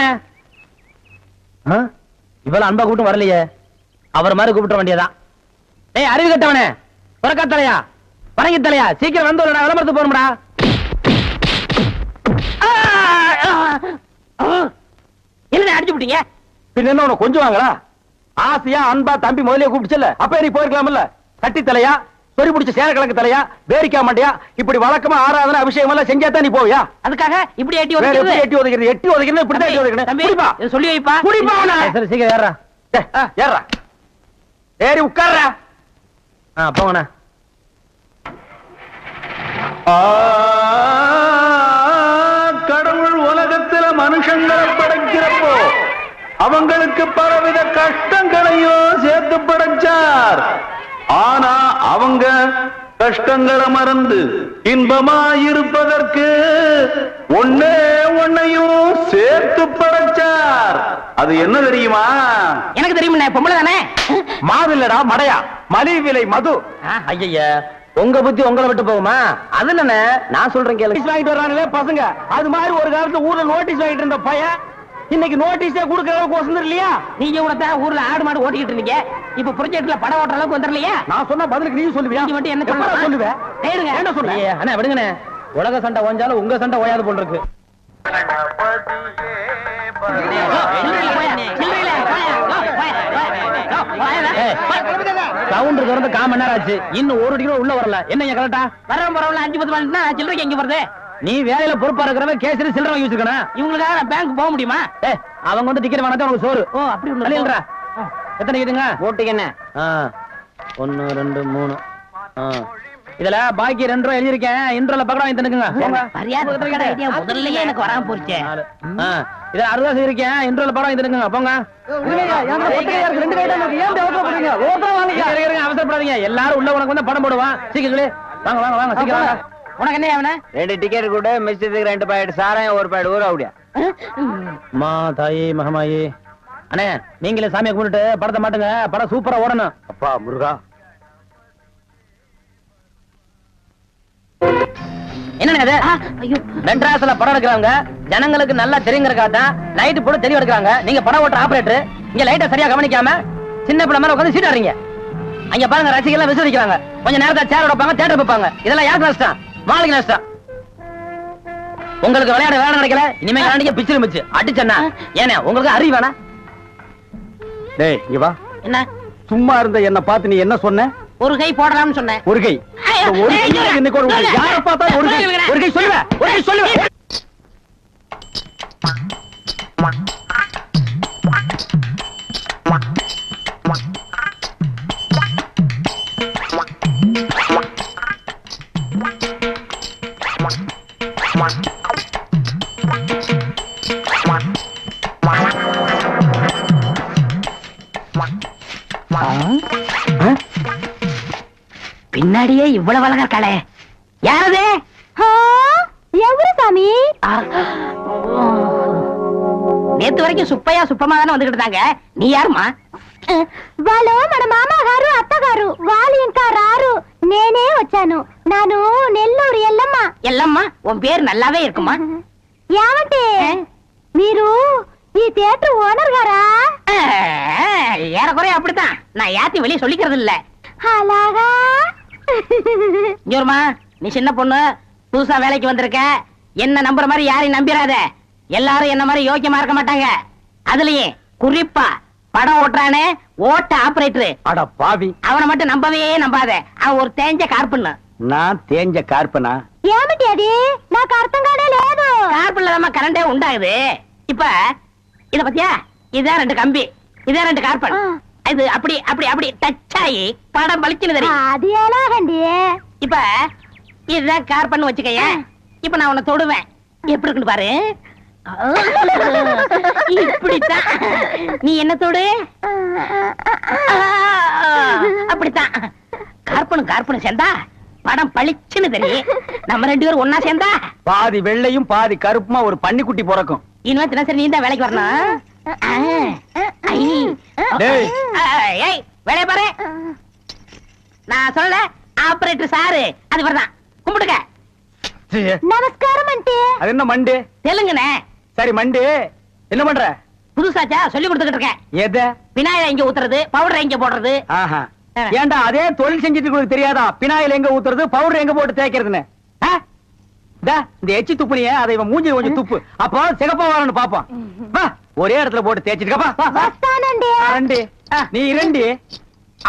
என்னண்ணே இவ்வளவு அன்பா கூட்டம் வரலையே, அவர் மாதிரி கூப்பிட வேண்டியதான். ஏய் அறிவு கட்டவனே, புறக்கா தலையா, பரங்கி தலையா, சீக்கிரம் வந்து விளம்பரத்து போகணும்டா. என்ன அடிச்சு விட்டீங்க? பின்ன என்ன கொஞ்சம் வாங்களா? ஆசையா அன்பா தம்பி முதலே கூப்பிடுச்சல, அப்ப நீ போயிருக்கலாம்ல. கட்டி தலையா, சொறி பிடிச்ச சேர கிழக்கு தலையா, பேரிக்கா மாட்டியா, இப்படி வழக்கமா ஆராதனை அபிஷேகம் எல்லாம் செஞ்சாதான் நீ போவியா? அதுக்காக இப்படி எட்டி ஒதுக்கிறது, எட்டி ஒதுக்கிறது, எட்டி ஒதுக்கிறது, இப்படி தான் எட்டி ஒதுக்கணும். சொல்லி வைப்பா, குடிப்பா. சரி சீக்கிரம் ஏறா, ஏறா, ஏறி உட்கார்றா. போங்கண்ணா. கடவுள் உலகத்துல மனுஷங்களை படைக்கிறப்போ அவங்களுக்கு பலவித கஷ்டங்களையும் சேர்த்து படைச்சார். ஆனா அவங்க கஷ்டங்களை மறந்து இன்பமாயிருப்பதற்கு ஒன்னையும் சேர்த்து படைச்சார். அது என்ன தெரியுமா? எனக்கு தெரியுமா, பொம்பளை தானே. மாவில்லடா மடையா, மலிவு விலை மது. ஐயா உங்க புத்தி உங்களை விட்டு போகுமா? அது என்ன நான் சொல்றேன் கேளு. வாங்கிட்டு வர்றாங்களே பசங்க, அது மாதிரி ஒரு காலத்துல ஊர்ல நோட்டீஸ் வாங்கிட்டு இருந்த பையன் இன்னைக்கு நோட்டீஸே கொடுக்கற அளவுக்கு வசந்தர் இல்லையா? நீங்க கூட ஊர்ல ஆடு மாடு ஓட்டிக்கிட்டு இருந்தீங்க, இப்ப ப்ராஜெக்ட்ல படம் ஓட்டுற அளவுக்கு வந்துடலையா? நான் சொன்ன பதிலுக்கு நீ சொல்லுவியா? நீ மட்டும் என்ன சொல்லுவே? என்ன சொல்றீங்க? அண்ணா விடுங்கண்ணே, உலக சண்டை ஓஞ்சாலும் உங்க சண்டை ஓயாது போல் இருக்கு. சவுண்ட் திறந்து கால் மணி நேரம் ஆச்சு, இன்னும் ஒரு டிகிரி உள்ள வரல. என்ன கரெக்டா வர பரவாயில்ல, 5-10 மணினா சில்லறைக்கு எங்க வருது? நீ வேலையில பொறுப்பா இருக்கிறவங்க கேசரி சில்லறை வாங்கி வச்சிருக்கணும். இவங்களுக்காக நான் பேங்க் போக முடியுமா? அவங்க வந்து டிக்கெட் வாங்கினா உனக்கு சோறு. ஓ அப்படி இல்லைன்றா. எத்தனை கேட்டுங்க ஓட்டுங்க? என்ன 1 2 3. இதுல பாக்கி 2 ரூபா எழுதிருக்கேன். இன்ட்ரோல பக்கம் வாங்கி தந்துக்குங்க. முதல்ல எனக்கு வராம போச்சு. இத 60 இருக்கேன். இன்ட்ரோல பக்கம் வாங்கி தந்துக்குங்க. போங்க. அவசரப்படாதீங்க, எல்லாரும் உள்ள உனக்கு வந்து படம் போடுவான். சீக்கிரம் வாங்க வாங்க வாங்க சீக்கிரம் வாங்க. உனக்கு என்ன ஆவன? 2 டிக்கெட் கூட மிஸ்டேக் 2 பாக்கெட் சாராயம் 1 பாக்கெட் ஊற அப்படியா? மா தாயே மகமாயே. அண்ணே நீங்களே சாமியை கும்பிட்டு படத்தை மாட்டுங்க, படம் சூப்பரா ஓடணும். அப்பா முருகா. என்ன மெட்ராஸ்ல படம் எடுக்கிறாங்க, ஜனங்களுக்கு நல்லா தெரியுங்கிறக்காதான் லைட் போட்டு தெரிய எடுக்கிறாங்க. நீங்க படம் ஓட்டுற ஆபரேட்டர் இங்க லைட்டை சரியா கவனிக்காம சின்ன பிள்ளை மாதிரி உட்காந்து சீட் ஆடுறீங்க. அங்க பாருங்க ரசிகர்கள் விசிரிக்கிறாங்க, கொஞ்ச நேரத்தை சேர் வைப்பாங்க, தியேட்டர் வைப்பாங்க. இதெல்லாம் யாருக்கு நஷ்டம்? மாலிக்கு நஷ்டம். உங்களுக்கு விளையாட வேலை கிடைக்கல, இனிமே காண்டிக்க பிச்சிரு மிச்சு அடிச்சா ஏன்னா உங்களுக்கு அறிவு வேணா? டேய் இங்க வா. என்ன சும்மா இருந்த என்ன பார்த்து நீ என்ன சொன்ன? ஒரு கை போடலாம்னு சொன்னேன். ஒரு கை ஒரு கை இன்னைக்கு ஒரு யார பார்த்தா ஒரு கை சொல்லுவே, ஒரு கை சொல்லுவே. பின்னாடியே இவ்வளவு அழகா இருக்காளே, யாரது? எவரு சாமி? நேத்து வரைக்கும் சுப்பையா சுப்பமா தானே வந்துகிட்டு இருந்தாங்க, நீ யாருமா? వాళ్ళు మన మామగారు అత్తగారు, వాళ్ళు ఇంకా రారు, నేనే వచ్చాను. నాను నెల్లూరు ఎల్లమ్మ. ఎల్లమ్మ உன் பேர் நல்லாவே இருக்குமா? ఏమంటే మీరు ఈ தியேட்டர் ஓனர் గారా? ஏறக்குறைய அப்படித்தான், நான் யாத்தி வெளியே சொல்லிக்கிறது இல்ல. అలాగా? ஜோர்மா நீ சின்ன பொண்ணு, புதுசா வேலைக்கு வந்திருக்க, என்ன நம்புற மாதிரி யாரையும் நம்பிராத. எல்லாரும் என்ன மாதிரி யோக்கியமா இருக்க மாட்டாங்க. அதுலயே குறிப்பா படம் ஓட்டுறானே ஓட்ட ஆபரேட்டர், அட பாவி, அவனை மட்டும் நம்பவே நம்பாத. அவன் ஒரு தேஞ்ச கார்பன். நான் தேஞ்ச கார்பனா? ఏమిటి అది? నాకు అర్థం కాడే లేదు. கார்பன்ல தான் கரண்டே உண்டாகுது. இப்ப இத பத்தியா, இதான் 2 கம்பி, இதான் 2 கார்பன். இது அப்படி அப்படி அப்படி டச் ஆகி படம் பளிச்சுன்னு தெரியும். அது எலாகண்டி. இப்ப இதுதான் கார்பன் வச்சுக்கய. இப்ப நான் உன்னை தொடுவேன், எப்படி இருக்குன்னு பாரு. இப்படித்தான் நீ என்ன தொடு, அப்படித்தான். கார்பனும் கார்பனும் சேர்ந்தா படம் பளிச்சுன்னு தெரியும். நம்ம 2 பேரும் ஒன்னா சேர்ந்தா பாதி வெள்ளையும் பாதி கருப்புமா ஒரு பன்னிக்குட்டி பிறக்கும். இனிமே தினசரி நீ தான் வேலைக்கு வரணும். வேலைய பாரு. நான் சொல்ல ஆபரேட்டர் சாரு அது வரதான். கும்பிடுங்க. நமஸ்காரம். அது என்ன மண்டே? தெலுங்குனே. சரி மண்டே, என்ன பண்ற? புதுசாச்சா சொல்லி கொடுத்துக்கிட்டு இருக்கேன். எது? விநாயகர் எங்க ஊத்துறது, பவுடர் எங்க போடுறது. ஆஹா. ஏண்டா அதே தொழில் செஞ்சுட்டு உங்களுக்கு தெரியாதா பினாயில் எங்க ஊத்துறது பவுடர் எங்க போட்டு தேய்க்கிறதுன்னு? இந்த எச்சி துப்புனிய அதை இவன் மூஞ்சி கொஞ்சம் துப்பு, அப்போ சிகப்பா வரணும் பாப்போம். வா, ஒரே இடத்துல போட்டு தேய்ச்சிட்டு நீ இரண்டி.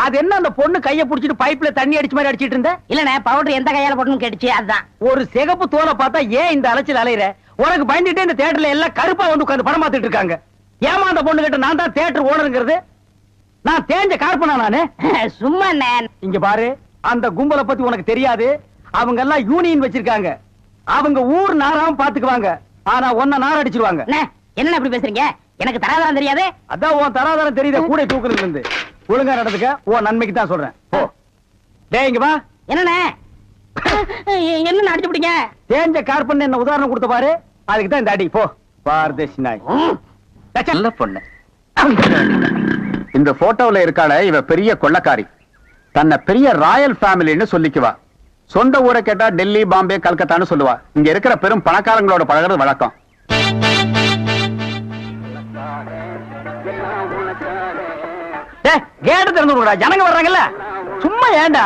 அது என்ன அந்த பொண்ணு கைய புடிச்சிட்டு பைப்ல தண்ணி அடிச்ச மாதிரி அடிச்சிட்டு இருந்த? இல்லனே பவுடர் எந்த கையால போடணும்னு கேட்டுச்சு, அதுதான். ஒரு சிகப்பு தோலை பார்த்தா ஏன் இந்த அலைச்சல் அலையிற? உனக்கு பயந்துட்டு இந்த தியேட்டர்ல எல்லாம் கருப்பா வந்து உட்கார்ந்து படம் பார்த்துட்டு இருக்காங்க. ஏமா அந்த பொண்ணு கிட்ட நான் தான் தியேட்டர் ஓனருங்கிறது? நான் தேஞ்ச கார்பனா நானு? சும்மா இங்க பாரு, அந்த கும்பலை பத்தி உனக்கு தெரியாது. அவங்க எல்லாம் யூனியன் வச்சிருக்காங்க. அவங்க ஊர் நாராவும் பாத்துக்குவாங்க. ஆனா ஒன்ன நார அடிச்சிருவாங்க. என்ன அப்படி பேசுறீங்க? எனக்கு தராதரம் தெரியாது. அதான் உன் தராதரம் தெரியுத கூட தூக்குறதுல இருந்து. ஒழுங்கா நடந்துக்க, உன் நன்மைக்கு தான் சொல்றேன். போ. டேய் இங்க வா. என்னண்ணே? என்ன அடிச்சு பிடிங்க? தேஞ்ச கார்பன் என்ன உதாரணம் கொடுத்த பாரு, அதுக்கு தான் இந்த அடி. போ பாரதேசி நாய். நல்ல பொண்ணு. இந்த போட்டோல இருக்காள இவ பெரிய கொள்ளக்காரி. தன்னை பெரிய ராயல் ஃபேமிலின்னு சொல்லிக்குவா. சொந்த ஊரை கேட்டா டெல்லி, பாம்பே, கல்கத்தான்னு சொல்லுவா. இங்க இருக்கிற பெரும் பணக்காரங்களோட பழகிறது வழக்கம். கேட்டு திறந்து விடுடா, ஜனங்க வர்றாங்கல்ல. சும்மா ஏண்டா?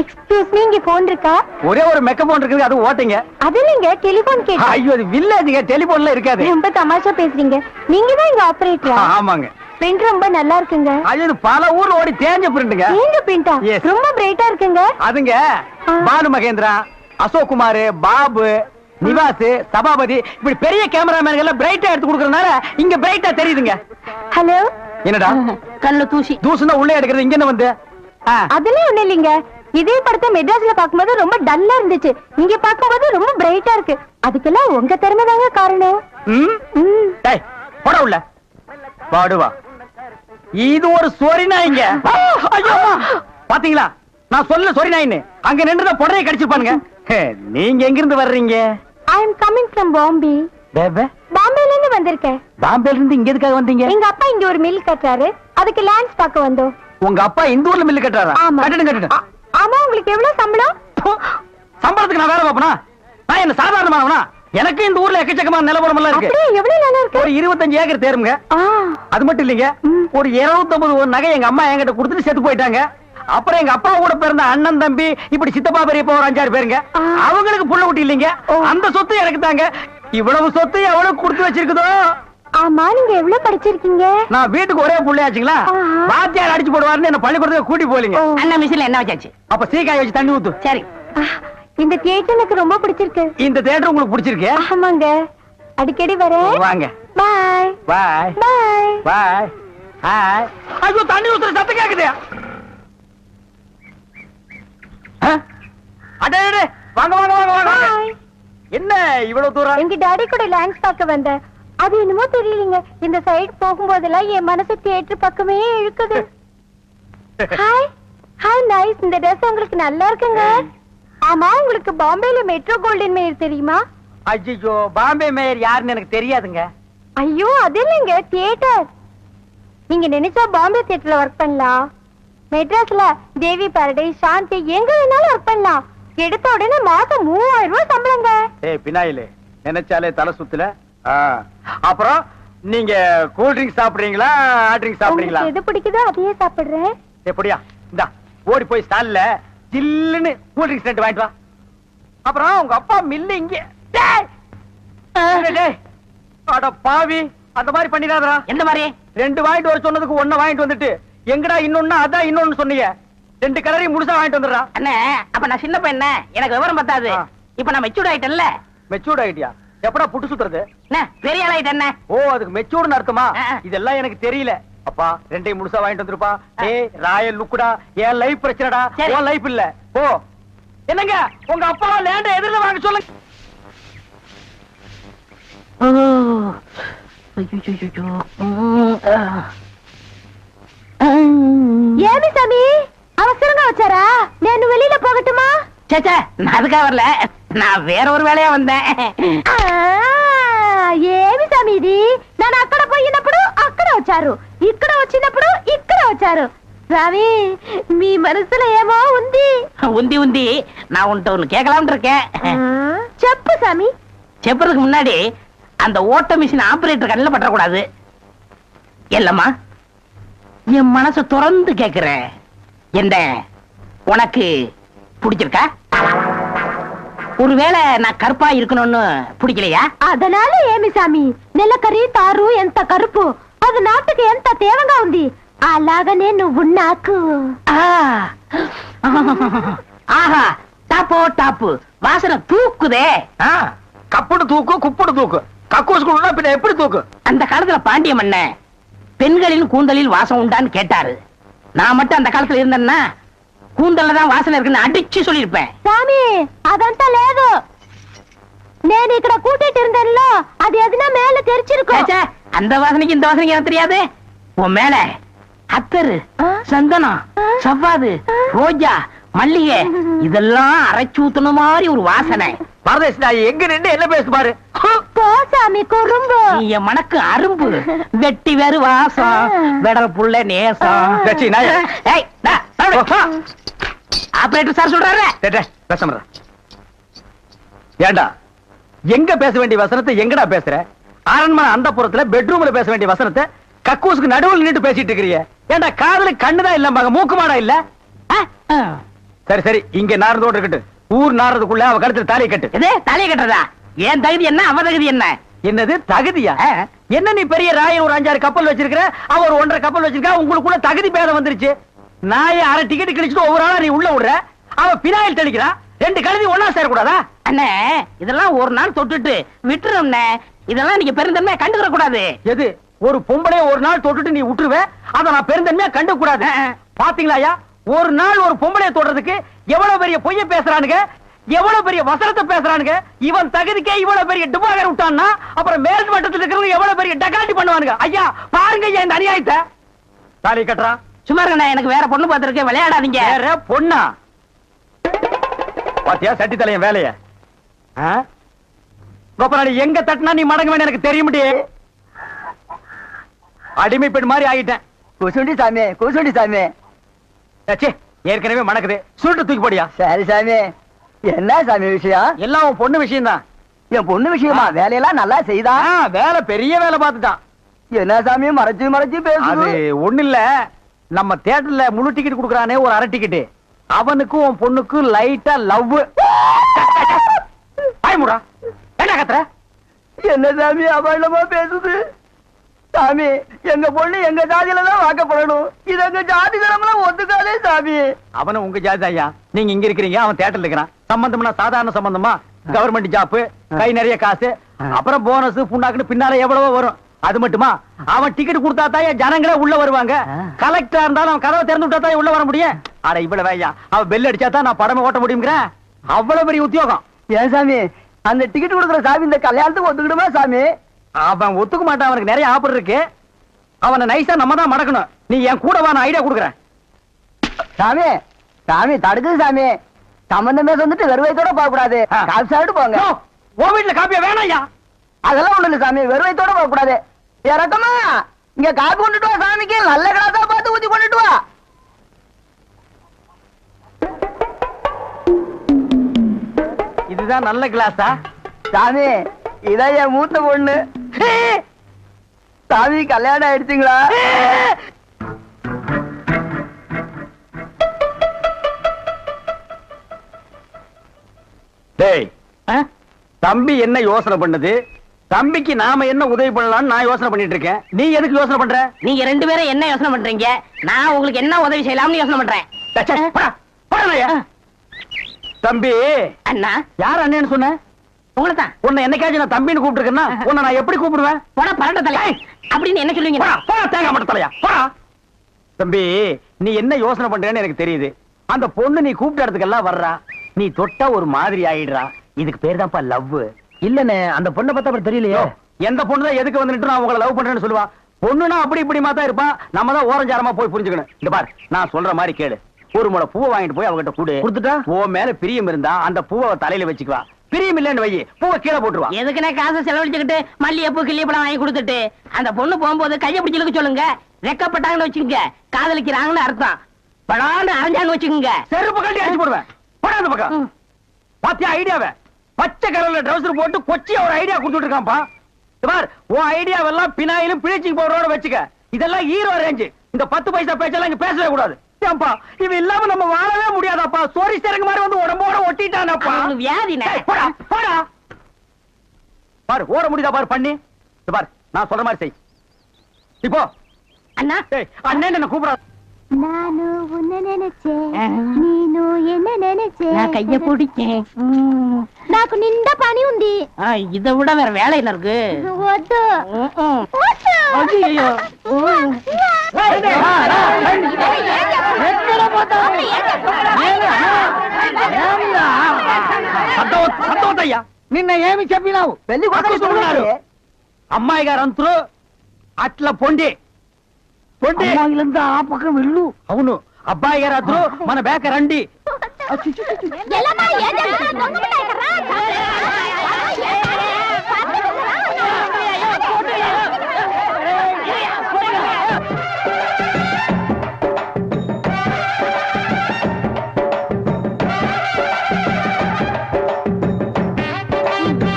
எக்ஸ்கியூஸ் மீ, இங்க போன் இருக்கா? ஒரே ஒரு மெக்க போன் இருக்குது, அது ஓட்டிங்க. அது நீங்க டெலிபோன் கேட்டா? ஐயோ, அது வில்லேஜ்ங்க, டெலிபோன்ல இருக்காது. ரொம்ப தமாஷா பேசுறீங்க. நீங்க தான் இங்க ஆபரேட்டரா? ஆமாங்க. பிரிண்ட் ரொம்ப நல்லா இருக்குங்க. அது பல ஊர்ல ஓடி தேஞ்ச பிரிண்ட்ங்க. தேஞ்ச பிரிண்டா? ரொம்ப பிரைட்டா இருக்குங்க. அதுங்க பாலு மகேந்திரா, அசோக் குமார், பாபு, நிவாஸ், சபாபதி இப்படி பெரிய கேமராமேன்கள் எல்லாம் பிரைட்டா எடுத்து கொடுக்கறதுனால இங்க பிரைட்டா தெரியுதுங்க. ஹலோ. என்னடா? கல்ல தூசி. தூசுனா உள்ளே எடுக்கிறது, இங்க என்ன வந்து? அதெல்லாம் ஒண்ணு இல்லைங்க. இதே படத்தை மெட்ராஸ்ல பாக்கும்போது ரொம்ப டல்லா இருந்துச்சு. இங்க பாக்கும்போது ரொம்ப பிரைட்டா இருக்கு. அதுக்கெல்லாம் உங்க திறமை தாங்க காரணம். டேய் போட உள்ள. பாடுவா. இது ஒரு சொரி நாய்ங்க. ஐயோ பாத்தீங்களா, நான் சொல்ல சொரி நாயின்னு. அங்க நின்றுத பொடரையை கடிச்சிருப்பானுங்க. நீங்க எங்க இருந்து வர்றீங்க? I am coming from Bombay. பாம்பேல இருந்து வந்திருக்கேன். பாம்பேல இருந்து இங்க எதுக்காக வந்தீங்க? எங்க அப்பா இங்க ஒரு மில் கட்டுறாரு, அதுக்கு லேண்ட்ஸ் பார்க்க வந்தோம். உங்க அப்பா இந்த ஊர்ல மில் கட்டுறாரா? கட்டிடுங்க. ஆமா. உங்களுக்கு எவ்வளவு சம்பளம்? சம்பளத்துக்கு நான் வேலை பார்ப்பனா? நான் என்ன சாதாரணமானவனா? எனக்கு இந்த ஊர்ல எக்கச்சக்கமான நிலவரம் எல்லாம் இருக்கு. எவ்வளவு நிலம் இருக்கு? ஒரு 25 ஏக்கர் தேருங்க. அது மட்டும் இல்லைங்க, ஒரு 250 நகை எங்க அம்மா என்கிட்ட கொடுத்துட்டு செத்து போயிட்டாங்க. அப்புறம் எங்க அப்பா கூட பிறந்த அண்ணன், தம்பி, இப்படி சித்தப்பா, பெரியப்பா ஒரு 5-6 பேருங்க. அவங்களுக்கு புள்ள குட்டி இல்லைங்க. அந்த சொத்து எனக்கு தாங்க. இவ்வளவு சொத்து எவ்வளவு கொடுத்து வச்சிருக்குதோ. ஆமா, நீங்க எவ்வளவு படிச்சிருக்கீங்க? நான் வீட்டுக்கு ஒரே புள்ளையாச்சுங்களா, வாத்தியார் அடிச்சு போடுவாருன்னு என்ன பள்ளிக்கூடத்துக்கு கூட்டி போலீங்க. அண்ணா மிஷின்ல என்ன வச்சாச்சு? அப்ப சீக்காய் வச்சு தண்ணி ஊத்து. சரி. இந்த தியேட்டர் எனக்கு ரொம்ப பிடிச்சிருக்கு. இந்த தியேட்டர் உங்களுக்கு பிடிச்சிருக்கு? ஆமாங்க, அடிக்கடி வரேன். வாங்க. பாய் பாய் பாய் பாய். ஹாய். ஐயோ, தண்ணி ஊத்துற சத்தம் கேக்குது. அடே வாங்க வாங்க வாங்க வாங்க. என்ன இவ்வளவு தூரம்? எங்க டாடி கூட லேண்ட்ஸ் பார்க்க வந்தேன். அது என்னமோ தெரியலங்க, இந்த சைடு போகும்போதெல்லாம் என் மனசு தியேட்டர் பக்கமே இழுக்குது. Hi hi, nice. இந்த ட்ரெஸ் உங்களுக்கு நல்லா இருக்குங்க. ஆமா, உங்களுக்கு பாம்பேல மெட்ரோ கோல்டன் மேயர் தெரியுமா? ஐயோ, பாம்பே மேயர் யாருன்னு எனக்கு தெரியாதுங்க. ஐயோ, அது இல்லைங்க, தியேட்டர். நீங்க நினைச்சா பாம்பே தியேட்டர்ல ஒர்க் பண்ணலாம். மெட்ராஸ்ல தேவி பாரடைஸ், சாந்தி, எங்க வேணாலும் ஒர்க் பண்ணலாம். எடுத்த உடனே மாசம் 3000 ரூபாய் சம்பளங்க. ஏய் பினாயிலே, நினைச்சாலே தலை சுத்துல. அப்புறம் நீங்க கூல் ட்ரிங்க் சாப்பிடுறீங்களா, ஹாட் ட்ரிங்க் சாப்பிடுறீங்களா? எது பிடிக்குதோ அதையே சாப்பிடுறேன். எப்படியா? இந்தா ஓடி போய் ஸ்டால்ல ஜில்லுன்னு கூல் ட்ரிங்க்ஸ் 2 வாங்கிட்டு வா. அப்புறம் உங்க அப்பா மில்லு இங்க. அட பாவி, அந்த மாதிரி பண்ணிடாதடா. எந்த மாதிரி? 2 வாங்கிட்டு வர சொன்னதுக்கு 1 வாங்கிட்டு வந்துட்டு எங்கடா இன்னொன்னு அதான் இன்னொன்னு சொன்னீங்க. 2 கலரையும் முழுசா வாங்கிட்டு வந்துடுறா. அண்ணே, அப்ப நான் சின்ன பையன், எனக்கு விவரம் பத்தாது. இப்ப நான் மெச்சூர்ட் ஆயிட்டேன்ல. மெச்சூர்ட் ஆயிட்டியா? எப்படா புட்டு சுத்துறது? பெரிய ஆள் ஆயிட்டேன். ஓ, அதுக்கு மெச்சூர்ட்னு அர்த்தமா? இதெல்லாம் எனக்கு தெரியல. அப்பா 2ஐயும் முழுசா வாங்கிட்டு வந்துருப்பா. ஏய் ராயல் லுக்குடா, என் லைஃப் பிரச்சனைடா, உன் லைஃப் இல்ல. போ. என்னங்க உங்க அப்பா லேண்ட எதிரில வாங்க சொல்லுங்க. ஏமி சாமி, அவசரமா வச்சாரா? நான் வெளியில போகட்டுமா? சேச்சே, நான் அதுக்காக வரல, நான் வேற ஒரு வேலையா வந்தேன். ఏమి సమీది నన్ను అక్కడ పోయినప్పుడు అక్కడ వచ్చారు, ఇక్కడ వచ్చినప్పుడు ఇక్కడ వచ్చారు. சாமி మీ మనసులో ఏమో ఉంది உந்தி உந்தி நான் உன்கிட்ட ஒண்ணு கேட்கலாம்னு இருக்கேன். చెప్పు சாமி. செப்பறதுக்கு முன்னாடி அந்த ஓட்ட மிஷின் ஆபரேட்டர் கண்ணில் பற்றக்கூடாது. இல்லம்மா, என் மனசை திறந்து கேக்குறேன். என்ன உனக்கு பிடிச்சிருக்கா? ஒருவேளை நான் கருப்பா இருக்கணும்னு பிடிக்கலையா? அதனால ఏమి సామి నెలకరి తారు ఎంత కరుపు అది నాటుకి ఎంత తేవగా ఉంది అలాగనే నువ్వు నాకు. ஆஹா, டாப்போ டாப்பு வாசனை தூக்குதே. கப்புடு தூக்கு குப்புடு தூக்கு கக்கூசுக்குள்ள பின்ன எப்படி தூக்கு? அந்த காலத்துல பாண்டிய மன்னன் பெண்களின் கூந்தலில் வாசம் உண்டான்னு கேட்டாரு. நான் மட்டும் அந்த காலத்துல இருந்தேன்னா கூந்தல்ல தான் வாசனை இருக்குன்னு அடிச்சு சொல்லிருப்பேன். சாமி అదంతా లేదు నేను ఇక్కడ కూటిட்டு இருந்தேன்ல அது எதுனா மேல தெரிச்சிருக்கும். அந்த வாசனைக்கு இந்த வாசனைக்கு எனக்கு தெரியாது. உன் மேல அத்தரு, சந்தனம், சவ்வாது, ரோஜா, மல்லிகை இதெல்லாம் அரைச்சு ஊத்துன மாதிரி ஒரு வாசனை. பரதேசி நாய் எங்க நின்று என்ன பேசு பாரு. போ சாமி குறும்பு. நீ என் மனக்கு அரும்பு வெட்டி வேறு வாசம் வெடல் புள்ள நேசம். ஆபரேட்டர் சார் சொல்றாரு. பேச ஏண்டா எங்க பேச வேண்டிய வசனத்தை எங்கடா பேசுற? அரண்மனை அந்த புறத்துல பெட்ரூம்ல பேச வேண்டிய வசனத்தை கக்கூசுக்கு நடுவில் நின்று பேசிட்டு இருக்கிறீங்க. ஏண்டா காதுல கண்ணுதான் இல்ல மக மூக்குமாடா இல்ல? சரி சரி இங்க நாரதோடு இருக்கட்டும். ஊர் நாரதுக்குள்ள அவ கழுத்துல தாலியை கட்டு. இது தாலியை கட்டுறதா? ஏன் தகுதி என்ன, அவ தகுதி என்ன? என்னது தகுதியா? என்ன நீ பெரிய ராயன் ஒரு 5-6 கப்பல் வச்சிருக்கிற, அவ ஒரு 1.5 கப்பல் வச்சிருக்கா. உங்களுக்குள்ள தகுதி பேதம் வந்துருச்சு. நாயை அரை டிக்கெட் கிழிச்சிட்டு ஒவ்வொரு ஆளா நீ உள்ள விடுற. அவ பினாயில் தெளிக்கிறா. 2 கழுதி ஒன்னா சேரக்கூடாதா? அண்ணே இதெல்லாம் ஒரு நாள் தொட்டுட்டு விட்டுரும். இதெல்லாம் நீங்க பெருந்தன்மையா கண்டுக்கிற கூடாது. எது ஒரு பொம்பளைய ஒரு நாள் தொட்டுட்டு நீ விட்டுருவ, அத நான் பெருந்தன்மையா கண்டுக்க கூடாது. பாத்தீங்களா ஒரு நாள் ஒரு பொம்பளைய தொடுறதுக்கு எவ்வளவு பெரிய பொய்ய பேசுறானுங்க, எவ்வளவு பெரிய வசனத்தை பேசுறானுங்க. இவன் தகுதிக்கே இவ்வளவு பெரிய டுபாகர் விட்டான்னா அப்புறம் மேல் மட்டத்தில் இருக்கிறவங்க எவ்வளவு பெரிய டகாட்டி பண்ணுவானுங்க. ஐயா பாருங்க ஐயா இந்த அநியாயத்தை. தாலி கட்டுறா. சும்மா இருங்க, எனக்கு வேற பொண்ணு பார்த்திருக்கேன், விளையாடாதீங்க. வேற பொண்ணா? பாத்தியா சட்டி தலையன் வேலைய. கோபநாடி எங்க தட்டினா நீ மடங்க வேணும் எனக்கு தெரியும். அடிமை பெண் மாதிரி ஆகிட்டேன். குசுண்டி சாமி குசுண்டி சாமி. ஏற்கனவே மணக்குது, சுருட்டு தூக்கி போடியா. சரி சாமி. என்ன சாமி விஷயம்? எல்லாம் உன் பொண்ணு விஷயம் தான். என் பொண்ணு விஷயமா? வேலையெல்லாம் நல்லா செய்தா? வேலை பெரிய வேலை பார்த்துட்டான். என்ன சாமி மறைச்சு மறைச்சு பேசுது? அது ஒண்ணு இல்ல, நம்ம தியேட்டர்ல முழு டிக்கெட் குடுக்கறானே ஒரு அரை டிக்கெட், அவனுக்கும் உன் பொண்ணுக்கும் லைட்டா லவ். பயமுடா என்ன கத்துற? என்ன சாமி அபாண்டமா பேசுது? சாமி எங்க பொண்ணு எங்க ஜாதியில தான் வாக்கப்படணும். இது எங்க ஜாதி தரம்லாம் ஒத்துக்காதே சாமி. அவனும் உங்க ஜாதி ஐயா. நீங்க இங்க இருக்கிறீங்க, அவன் தியேட்டர்ல இருக்கிறான். சம்பந்தம்னா சாதாரண சம்பந்தமா? கவர்மெண்ட் ஜாப், கை நிறைய காசு, அப்புறம் போனஸ் புண்ணாக்குன்னு பின்னால எவ்வளவோ வரும். அது மட்டுமா அவன் டிக்கெட் கொடுத்தா தான் ஜனங்களே உள்ள வருவாங்க. கலெக்டரா இருந்தாலும் அவன் கதவை திறந்து விட்டா தான் உள்ள வர முடியும். அட இவ்வளவு ஐயா, அவன் பெல் அடிச்சா தான் நான் படமே ஓட்ட முடியுங்கிறேன். அவ்வளவு பெரிய உத்தியோகம். ஏன் சாமி அந்த டிக்கெட் கொடுக்குற சாமி இந்த கல்யாணத்துக்கு ஒத்துக்கிடுமா சாமி? அவன் ஒத்துக்க மாட்டான், அவனுக்கு நிறைய ஆஃபர் இருக்கு. அவனை நைஸா நம்ம தான் மடக்கணும். நீ என் கூட வா, நான் ஐடியா கொடுக்குறேன். சாமி சாமி தடுக்குது சாமி. சம்பந்தமே வந்துட்டு வெறுவைத்தோட போக கூடாது, காசு சாப்பிட்டு போங்க. உன் வீட்டுல காப்பியா வேணாயா? அதெல்லாம் ஒண்ணு இல்ல சாமி, வெறுவைத்தோட போக கூடாது. இறக்கமா இங்க காப்பி கொண்டுட்டு வா சாமிக்கு. நல்ல கிளாஸா பார்த்து ஊத்தி கொண்டுட்டு வா. இதுதான் நல்ல கிளாஸா? சாமி இதான் என் மூத்த பொண்ணு. சாமி கல்யாணம் ஆயிடுச்சுங்களா? டேய், தம்பி என்ன யோசனை பண்ணுது? தம்பிக்கு நாம என்ன உதவி பண்ணலாம்னு நான் யோசனை பண்ணிட்டு இருக்கேன். நீ எதுக்கு யோசனை பண்ற? நீங்க 2 பேரும் என்ன யோசனை பண்றீங்க? நான் உங்களுக்கு என்ன உதவி செய்யலாம்னு யோசனை பண்றேன். தம்பி அண்ணா. யார் அண்ணன்னு சொன்ன? உங்களைத்தான். உன்னை என்னைக்காச்சும் நான் தம்பின்னு கூப்பிட்டுருக்கேன்னா உன்னை நான் எப்படி கூப்பிடுவேன்? போடா பரட்ட தலை அப்படின்னு என்ன சொல்லுவீங்க? தேங்காய் மட்டும் தலையா போடா. தம்பி நீ என்ன யோசனை பண்றேன்னு எனக்கு தெரியுது. அந்த பொண்ணு நீ கூப்பிட்ட இடத்துக்கெல்லாம் வர்றா, நீ தொட்டா ஒரு மாதிரி ஆயிடுறா. இதுக்கு பேர் தான்ப்பா லவ். இல்லனே அந்த பொண்ணை பார்த்தா அப்புறம் தெரியலையே. எந்த பொண்ணு தான் எதுக்கு வந்துட்டு நான் உங்களை லவ் பண்றேன்னு சொல்லுவா? பொண்ணுனா அப்படி இப்படிமா தான் இருப்பான். நம்ம தான் ஓரஞ்சாரமா போய் புரிஞ்சுக்கணும். இந்த பார் நான் சொல்ற மாதிரி கேளு. ஒரு முளை பூவை வாங்கிட்டு போய் அவகிட்ட கூடு. கொடுத்துட்டா ஓ மேல பிரியம் இருந்தா அந்த பூவை தலையில வச்சுக்குவா. பிரியம் இல்லன்னு வை, பூவை கீழே போட்டுருவா. எதுக்குனே காசை செலவழிச்சுக்கிட்டு மல்லிகைப்பூ கிள்ளிப்பழம் வாங்கி கொடுத்துட்டு அந்த பொண்ணு போகும்போது கையை பிடிச்சிருக்க சொல்லுங்க. வெக்கப்பட்டாங்கன்னு வச்சுக்கோங்க, காதலிக்கிறாங்கன்னு அர்த்தம். படான்னு அரைஞ்சான்னு வச்சுக்கோங்க, செருப்பு கட்டி அடிச்சு போடுவேன். போடா அந்த பக்கம். பாத்தியா ஐடியாவை? பச்சை கலர்ல ட்ரவுசர் போட்டு கொச்சியா ஒரு ஐடியா கொடுத்துட்டு இருக்கான்ப்பா. பார், உன் ஐடியாவெல்லாம் பினாயிலும் பிளீச்சிங் பவுடரோட வச்சுக்க. இதெல்லாம் ஹீரோ ரேஞ்சு. இந்த 10 பைசா பேச்செல்லாம் இங்க பேசவே கூடாது. ஏன்பா இவன் இல்லாம நம்ம வாழவே முடியாதாப்பா. சோரி சேரங்க மாதிரி வந்து உடம்போட ஒட்டிட்டானப்பா. அவனுக்கு வியாதினே. போடா போடா. பாரு ஓட முடியுதா பாரு பண்ணி. பாரு நான் சொல்ற மாதிரி செய். இப்போ அண்ணா அண்ணன் என்ன கூப்பிடாது. நானு உன்னை நினைச்சேன், நீனு என்ன நினைச்சேன். நான் கைய பிடிச்சேன். నాకు నిండా పని ఉంది. இதை விட வேற வேலை என்ன இருக்கு? వద్దు. ஐயோ సంతోషయ్యా నిన్న ఏమి చెప్పినావు? పెళ్లి కొడుకున్నారు అమ్మాయి గారు అంతరు అట్లా పొండి పొండి అమ్మాయిలంతా ఆ పక్కన వెళ్ళు. అవును అబ్బాయి గారు అద్దరు మన బేక రండి. ఎలామా ఏం జరుగుతుంది? దొంగలు ఎక్కడ్రా?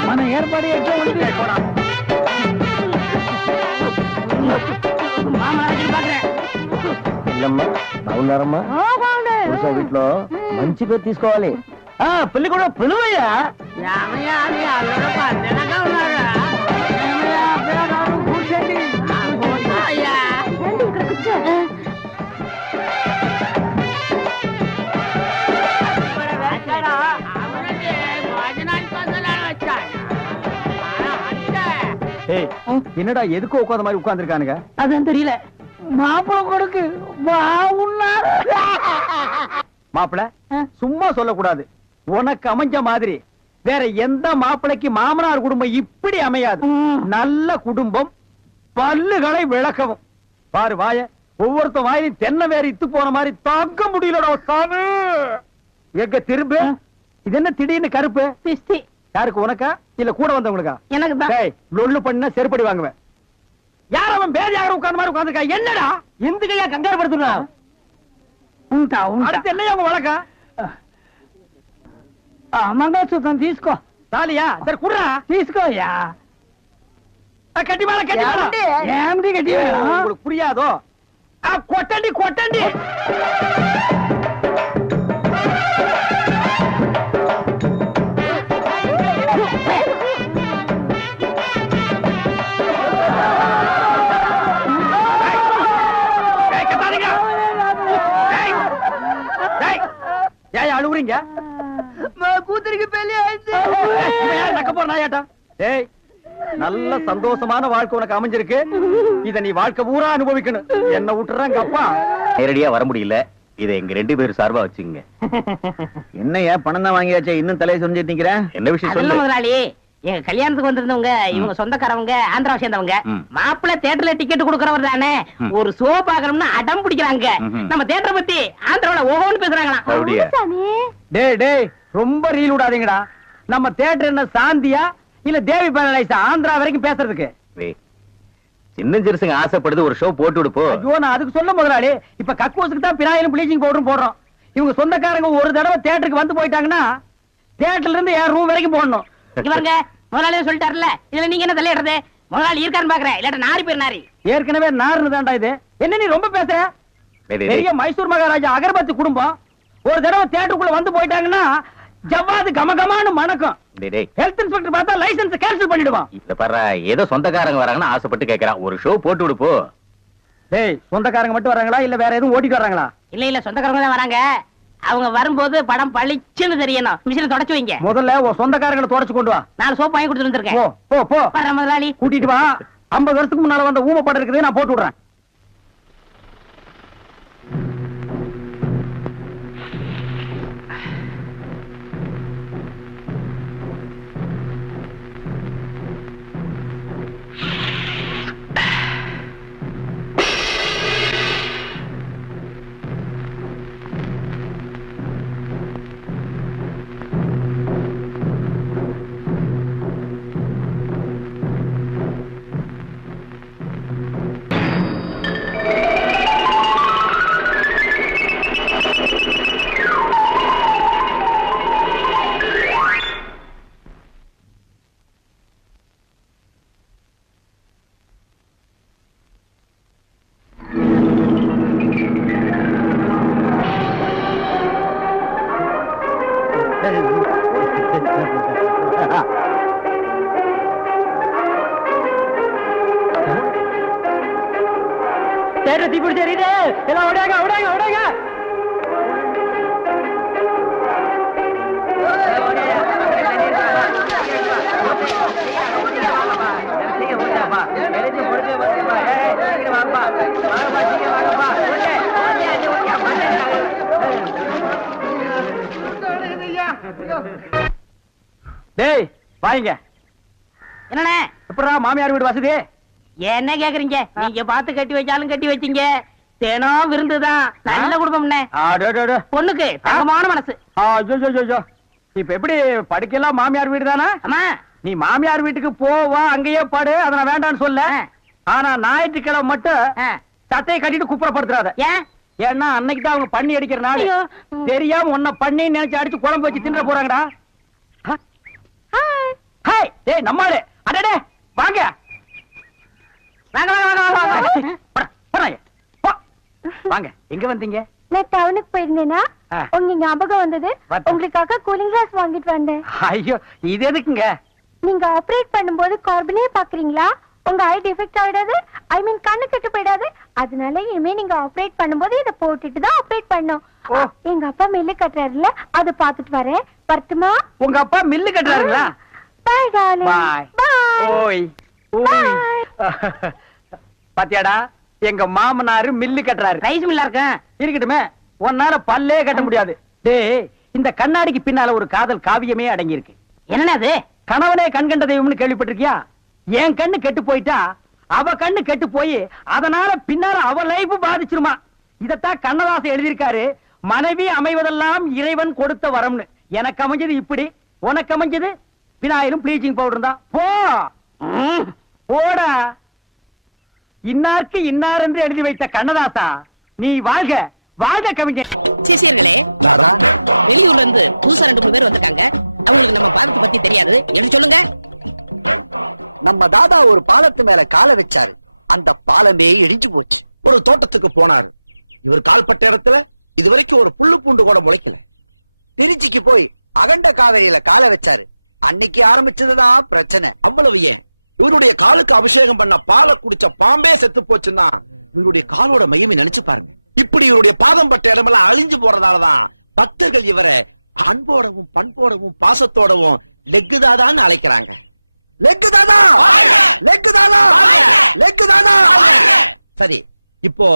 మన ఏర్పాటు ఎట్లా ఉంది? బాగున్నారమ్మా? వీటిలో మంచి పేరు తీసుకోవాలి. పెళ్లి కూడా పిలువయ్యా. రండి ఇక్కడ కూర్చో. என்னடா எதுக்கு உட்காந்த மாதிரி உட்கார்ந்துருக்கானுங்க? அதான் தெரியல. மாப்பிள கொடுக்கு பாவுன்னாரு. மாப்பிள சும்மா சொல்லக்கூடாது. உனக்கு அமைஞ்ச மாதிரி வேற எந்த மாப்பிளைக்கு மாமனார் குடும்பம் இப்படி அமையாது. நல்ல குடும்பம், பல்லுகளை விளக்கவும். பாரு வாய, ஒவ்வொருத்த வாயிலும் தென்னை வேற இத்து போன மாதிரி தாக்க முடியலடா சாமி. எங்க திரும்ப இது என்ன திடீர்னு கருப்பு? பிஸ்தி யாருக்கு, உனக்கா இல்ல கூட வந்தவங்களுக்கா? எனக்கு தான். டேய் லொள்ளு பண்ணா செருப்படி வாங்குவேன். யார் அவன் பேதியாக உட்கார்ந்த மாதிரி உட்கார்ந்துருக்கா? என்னடா எந்துக்கையா கங்காரு படுத்துனா? அடுத்து என்னையா உங்க வழக்கம்? మంగళసూత్రం తీసుకో. தாலியா? சரி குடுறா. తీసుకోయా. கட்டி மேல கட்டி மேல. ఏమిటి గట్టి? உங்களுக்கு புரியாதோ? கொட்டண்டி கொட்டண்டி. ஏன் அழுவுறீங்க? కూతురికి పెళ్లి అయితే நக்க போற நாயாட்டா. டேய் நல்ல சந்தோஷமான வாழ்க்கை உனக்கு அமைஞ்சிருக்கு. இத நீ வாழ்க்கை பூரா அனுபவிக்கணும். என்ன விட்டுறாங்க அப்பா. நேரடியா வர முடியல. இதை எங்க 2 பேரும் சார்பா வச்சுங்க. என்னையா பணம் தான் வாங்கியாச்சே, இன்னும் தலையை சொரிஞ்சிட்டு நிக்கிற? என்ன விஷயம் அதெல்லாம் சொல்லு. முதலாளி, எங்க கல்யாணத்துக்கு வந்திருந்தவங்க இவங்க சொந்தக்காரவங்க, ஆந்திராவை சேர்ந்தவங்க. மாப்பிள்ளை தியேட்டர்ல டிக்கெட் கொடுக்கறவர் தானே, ஒரு ஷோ பாக்கணும்னு அடம் பிடிக்கிறாங்க. நம்ம தியேட்டரை பத்தி ஆந்திராவுல ஒவ்வொன்னு பேசுறாங்களாம். அப்படியா? சாமி டேய் டேய் ரொம்ப ரீல் விடாதீங்கடா. நம்ம தியேட்டர் என்ன சாந்தியா இல்ல தேவி பேரடைஸா ஆந்திரா வரைக்கும் பேசுறதுக்கு? சின்ன சிறுசுங்க ஆசைப்படுது, ஒரு ஷோ போட்டு விடுப்போ. ஐயோ நான் அதுக்கு சொல்ல முதலாளி. இப்ப கக்கூசுக்கு தான் பினாயிலும் ப்ளீச்சிங் பவுடரும் போடுறோம். இவங்க சொந்தக்காரங்க ஒரு தடவை தியேட்டருக்கு வந்து போயிட்டாங்கன்னா தியேட்டர்ல இருந்து என் ரூம் வரைக்கும் போடணும். இங்க பாருங்க, முதலாளியே சொல்லிட்டாருல, இதுல நீங்க என்ன தலையிடுறது? முதலாளி இருக்காருன்னு பாக்குறேன், இல்லாட்ட நாரி பேர் நாரி. ஏற்கனவே நார்னு தான்டா இது. என்ன நீ ரொம்ப பேசுற? பெரிய மைசூர் மகாராஜா அகர்பத்தி குடும்பம் ஒரு தடவை தியேட்டருக்குள்ள வந்து போயிட்டாங்கன்னா ஜவ்வாது கமகமானு மணக்கும். ஹெல்த் இன்ஸ்பெக்டர் பார்த்தா லைசென்ஸ் கேன்சல் பண்ணிடுவான். இத பாரு, ஏதோ சொந்தக்காரங்க வராங்கன்னு ஆசைப்பட்டு கேக்குறான், ஒரு ஷோ போட்டு விடுப்போ. டேய் சொந்தக்காரங்க மட்டும் வராங்களா இல்ல வேற எதுவும் ஓட்டிட்டு வராங்களா? இல்ல இல்ல, சொந்தக்காரங்க தான் வராங்க. அவங்க வரும்போது படம் பளிச்சுன்னு தெரியணும். மிஷினை தொடச்சு வைங்க. முதல்ல உன் சொந்தக்காரங்களை தொடச்சு கொண்டு வா. 4 சோப்பு வாங்கி கொடுத்துட்டு வந்திருக்கேன். போ போ போ. வர்றேன் முதலாளி. கூட்டிட்டு வா. 50 வருஷத்துக்கு முன்னால வந்த ஊமை படம் இருக்குது, நான் போட்டு விடுறேன். தேடுற தீப்பிடி தெரியுது, எல்லாம் ஓடாங்க ஓடாங்க ஓடாங்க. டேய் வாங்க. என்னண்ணே எப்படா மாமியார் வீடு வசதி? என்ன கேக்குறீங்க? நீங்க பார்த்து கட்டி வச்சாலும் கட்டி வச்சீங்க. தினம் விருந்துதான். நல்ல குடும்பம்ண்ணே. பொண்ணுக்கு தங்கமான மனசு. இப்ப எப்படி படுக்கலாம் மாமியார் வீடு தானா? ஆமா. நீ மாமியார் வீட்டுக்கு போவா, அங்கேயே பாடு, அத நான் வேண்டான்னு சொல்ல. ஆனா ஞாயிற்றுக்கிழமை மட்டும் சட்டையை கட்டிட்டு குப்புறப்படுத்துறாத. ஏன்? ஏன்னா அன்னைக்கு தான் அவங்க பண்ணி அடிக்கிற நாள். தெரியாம உன்னை பண்ணி நினைச்சு அடிச்சு குழம்பு வச்சு தின்ற போறாங்கடா. ஹாய் டேய் நம்மாளே. அடடே வாங்க வாங்க வாங்க வாங்க வாங்க. வாங்க. எங்க வந்தீங்க? நான் டவுனுக்கு போயிருந்தேனா உங்க ஞாபகம் வந்தது. உங்களுக்காக கூலிங் கிளாஸ் வாங்கிட்டு வந்தேன். ஐயோ இது எதுக்குங்க? நீங்க ஆபரேட் பண்ணும்போது கார்பனே பாக்குறீங்களா? உங்க ஐ டிஃபெக்ட் ஆயிடாது, ஐ மீன் கண்ணு கெட்டு போயிடாது. அதனால இனிமே நீங்க ஆபரேட் பண்ணும்போது இத போட்டுட்டு தான் ஆபரேட் பண்ணணும். எங்க அப்பா மில்லு கட்டுறாருல, அத பாத்துட்டு வரேன். வரட்டுமா? உங்க அப்பா மில்லு கட்டுறாருங்களா? Bye darling. பை. ஓய் ஓய். பாத்தியாடா எங்க மாமனாரு மில்லு கட்டுறாரு. ரைஸ் மில்லா இருக்கேன். இருக்கட்டுமே, உன்னால பல்லே கட்ட முடியாது. டேய் இந்த கண்ணாடிக்கு பின்னால ஒரு காதல் காவியமே அடங்கி இருக்கு. என்னன்னா அது? கணவனே கண்கண்ட தெய்வம்னு கேள்விப்பட்டிருக்கியா? என் கண்ணு கெட்டு போயிட்டா அவ கண்ணு கெட்டு போய் அதனால பின்னால அவ லைஃப் பாதிச்சிருமா. இதத்தான் கண்ணதாசன் எழுதியிருக்காரு. மனைவி அமைவதெல்லாம் இறைவன் கொடுத்த வரம்னு. எனக்கு அமைஞ்சது இப்படி, உனக்கு அமைஞ்சது விநாயகரும் ப்ளீச்சிங் பவுடர் தான். போ போடா. இன்னாருக்கு இன்னார் என்று எழுதி வைத்த கண்ணதாசா நீ வாழ்க வாழ்க கவிஞர். சிசியர்களே, வெளியூர்ல இருந்து புதுசா 2-3 பேர் வந்திருக்காங்க. அவங்களுக்கு நம்ம பாலத்தை பத்தி தெரியாது. எடுத்து சொல்லுங்க. நம்ம தாதா ஒரு பாலத்து மேல காலை வச்சாரு. அந்த பாலமே இடிஞ்சு போச்சு. ஒரு தோட்டத்துக்கு போனாரு. இவர் கால்பட்ட இடத்துல இதுவரைக்கும் ஒரு புல்லு பூண்டு கூட முளைக்கல. திருச்சிக்கு போய் அகண்ட காவிரியில காலை வச்சாரு. அன்னைக்கு ஆரம்பிச்சதுதான் பிரச்சனை. அவ்வளவு ஏன், இவருடைய காலுக்கு அபிஷேகம் பண்ண பாலை குடிச்ச பாம்பே செத்து போச்சுன்னா இவருடைய காலோட மையமே நினைச்சு பாருங்க. இப்படி இவருடைய பாதம் பட்ட இடமெல்லாம் அழிஞ்சு போறதாலதான் பக்தர்கள் இவரை அன்போடவும் பண்போடவும் பாசத்தோடவும் லெக்கு தாதான்னு அழைக்கிறாங்க. லெக்கு தாதா, லெக்கு தாதா, லெக்கு தாதா. சரி, இப்போ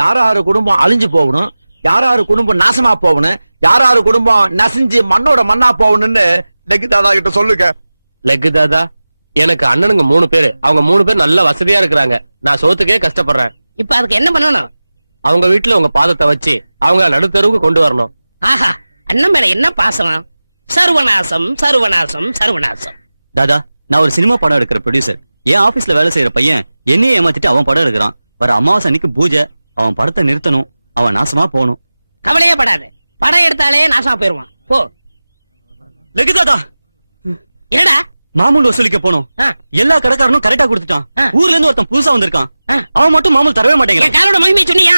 யாராரு குடும்பம் அழிஞ்சு போகணும், யாராரு குடும்பம் நாசமா போகணும், யாராரு குடும்பம் நசிஞ்சு மண்ணோட மண்ணா போகணும்னு லெக்கு தாதா கிட்ட சொல்லுங்க. லெக்கு தாதா, எனக்கு அண்ணனுங்க 3 பேரு. அவங்க 3 பேர் நல்ல வசதியா இருக்கிறாங்க. நான் சோத்துக்கே கஷ்டப்படுறேன். இப்ப அதுக்கு என்ன பண்ணணும்? அவங்க வீட்டுல உங்க பாதத்தை வச்சு அவங்க நடுத்தருவுக்கு கொண்டு வரணும். ஆஹா, அண்ணன் மேல என்ன பாசம்! சர்வநாசம் சர்வநாசம் சர்வநாசம். தாதா, நான் ஒரு சினிமா படம் எடுக்கிற ப்ரொடியூசர். என் ஆபீஸ்ல வேலை செய்யற பையன் என்னையே ஏமாத்திட்டு அவன் படம் எடுக்கிறான். வர அமாவாசை அன்னைக்கு பூஜை. அவன் படத்தை நிறுத்தணும். அவன் நாசமா போகணும். கவலையே படாது. படம் எடுத்தாலே நாசமா போயிருவான். போ. லெக்கு தாதா, என்னடா? மாமூல் வசூலிக்க போனோம். எல்லா கடைக்காரனும் கரெக்டா கொடுத்துட்டான். ஊர்ல இருந்து ஒருத்தன் புதுசா வந்திருக்கான். அவன் மட்டும் மாமூல் தரவே மாட்டேங்கிறான். என் காலோட மகிமை சொன்னியா?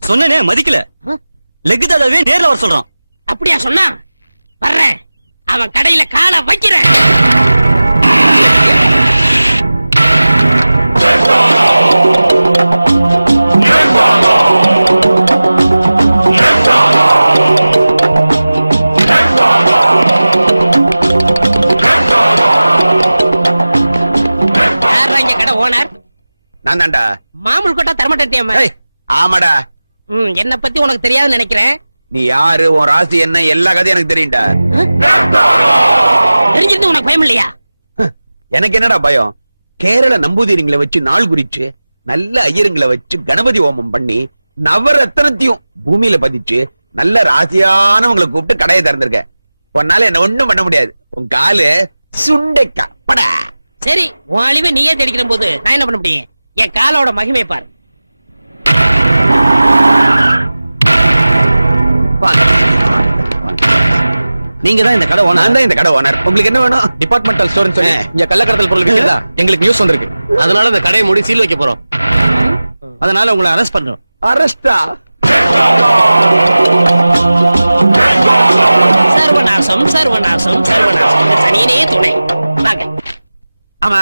சொன்னனே, மதிக்கல. லெக்கு தாதாவே நேர்ல வர சொல்றான். அப்படியா சொன்னா? வர்றேன். அவன் கடையில காலை வைக்கிறேன். நான் தான்டா. மாமூல் கொட்டா தரமாட்டேன். ஆமாடா. என்ன பத்தி உனக்கு தெரியாதுன்னு நினைக்கிறேன். நீ யாரு, உன் ராசி என்ன, எல்லா கதையும் எனக்கு தெரியும்டா. தெரிஞ்சிருந்து உனக்கு பயம் இல்லையா? எனக்கு என்னடா பயம்? கேரள நம்பூதிரிங்களை வச்சு நாள் குறிச்சு நல்ல ஐயருங்களை வச்சு கணபதி ஹோமம் பண்ணி நவரத்னத்தையும் பூமியில பதிச்சு நல்ல ராசியானவங்களை கூப்பிட்டு கடையை திறந்திருக்க. உன்னால என்ன ஒண்ணும் பண்ண முடியாது. உன் காலு சுண்டைக்கா படா. சரி, உன் அழிவை நீயே தேடிக்கிற போது நான் என்ன பண்ண முடியும்? என் காலோட மகிமை பாரு. நீங்க தான் இந்த கடை ஓனர். நான் தான் இந்த கடை ஓனர். உங்களுக்கு என்ன வேணும்? டிபார்ட்மெண்டல் ஸ்டோர்னு சொல்லி இங்க கள்ளக்கடத்தல் பொருள் விக்கிறதா எங்களுக்கு நியூஸ் வந்திருக்கு. அதனால இந்த கடையை மூடி சீல் வைக்க போறோம். அதனால உங்களை அரெஸ்ட் பண்றோம். அரஸ்டா? சர்வநாசம் சர்வநாசம் சர்வநாசம். இந்த சனியனே துணை. வாங்க. ஆமா,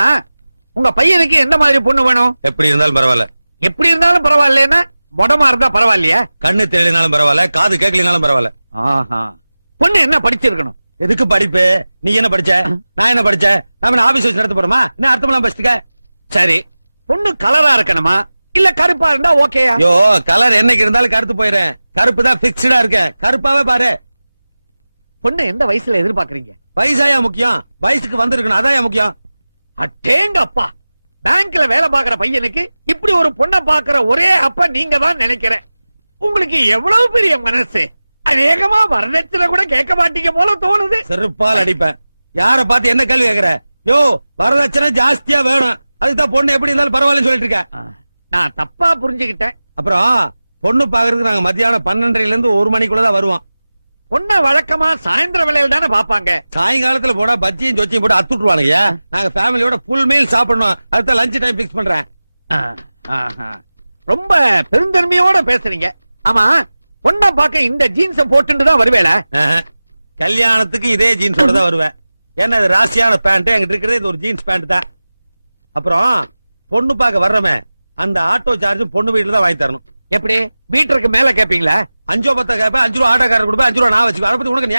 உங்க பையனுக்கு எந்த மாதிரி பொண்ணு வேணும்? எப்படி இருந்தாலும் பரவாயில்ல. எப்படி இருந்தாலும் பரவாயில்லைன்னா மொடமா இருந்தா பரவாயில்லையா? கண்ணு தெரியலனாலும் பரவாயில்ல, காது கேட்கலனாலும் பரவாயில்ல. பொண்ணு என்ன படிச்சிருக்கணும்? எதுக்கு படிப்பு? நீ என்ன படிச்ச? நான் என்ன படிச்சேன்? நாம ஆபீஸ் வச்சு நடத்த போறோமா? என்ன அர்த்தமெல்லாம் படிச்சுக்க? சரி, பொண்ணு கலரா இருக்கணுமா இல்ல கருப்பா இருந்தா ஓகேயா? ஐயோ, கலர் என்னைக்கு இருந்தாலும் கருத்து போயிடுறேன். கருப்பு தான் பிக்ஸ்டா இருக்க. கருப்பாவே பாரு. பொண்ணு எந்த வயசுல எதிர்பார்க்கறீங்க? வயசாயா முக்கியம்? வயசுக்கு வந்திருக்கணும், அதான் முக்கியம். அட்டேங்க அப்பா, பேங்க்ல வேலை பாக்குற பையனுக்கு இப்படி ஒரு பொண்ணை பாக்குற ஒரே அப்பா நீங்க தான் நினைக்கிறேன். உங்களுக்கு எவ்வளவு பெரிய மனசு! அநேகமா வரதட்சணை கூட கேட்க மாட்டீங்க போல தோணுது. செருப்பால் அடிப்பேன். யார பார்த்து என்ன கேள்வி கேக்குற? யோ, வரதட்சணை ஜாஸ்தியா வேணும், அதுதான் பொண்ணு எப்படி இருந்தாலும் பரவாயில்லன்னு சொல்லிட்டு இருக்க. நான் தப்பா புரிஞ்சுக்கிட்டேன். அப்புறம் பொண்ணு பாக்குறதுக்கு நாங்க மத்தியானம் 12:30 இருந்து 1 மணிக்குள்ளதான் வருவோம். பொண்ணை வழக்கமா சாயந்தர வேலையில தானே பாப்பாங்க. சாயங்காலத்துல போனா பஜ்ஜியும் சொச்சியும் போட்டு அத்துட்டுருவானுங்க. நாங்க ஃபேமிலியோட ஃபுல் மீல் சாப்பிடணும், அதுதான் லஞ்ச் டைம் பிக்ஸ் பண்றேன். ரொம்ப பெருந்தன்மையோட பேசுறீங்க. ஆமா, பொண்ணை பார்க்க இந்த ஜீன்ஸ போட்டுட்டு தான் வருவேல? கல்யாணத்துக்கு இதே ஜீன்ஸோட தான் வருவேன். ஏன்னா இது ராசியான பேண்ட், எங்கிட்ட இருக்கிறது இந்த ஒரு ஜீன்ஸ் பேண்ட் தான். அப்புறம் பொண்ணு பார்க்க வர்றமே, அந்த ஆட்டோ சார்ஜும் பொண்ணு வீட்டுல தான் வாங்கி தரணும். எப்படி மீட்டருக்கு மேல கேப்பீங்களா? 5 10 கேப்ப, 5 ரூபா ஆட்டோக்காரர் கொடுப்பேன், 5 ரூபா நான் வச்சுக்கோ. அதை பத்தி உனக்கு நீ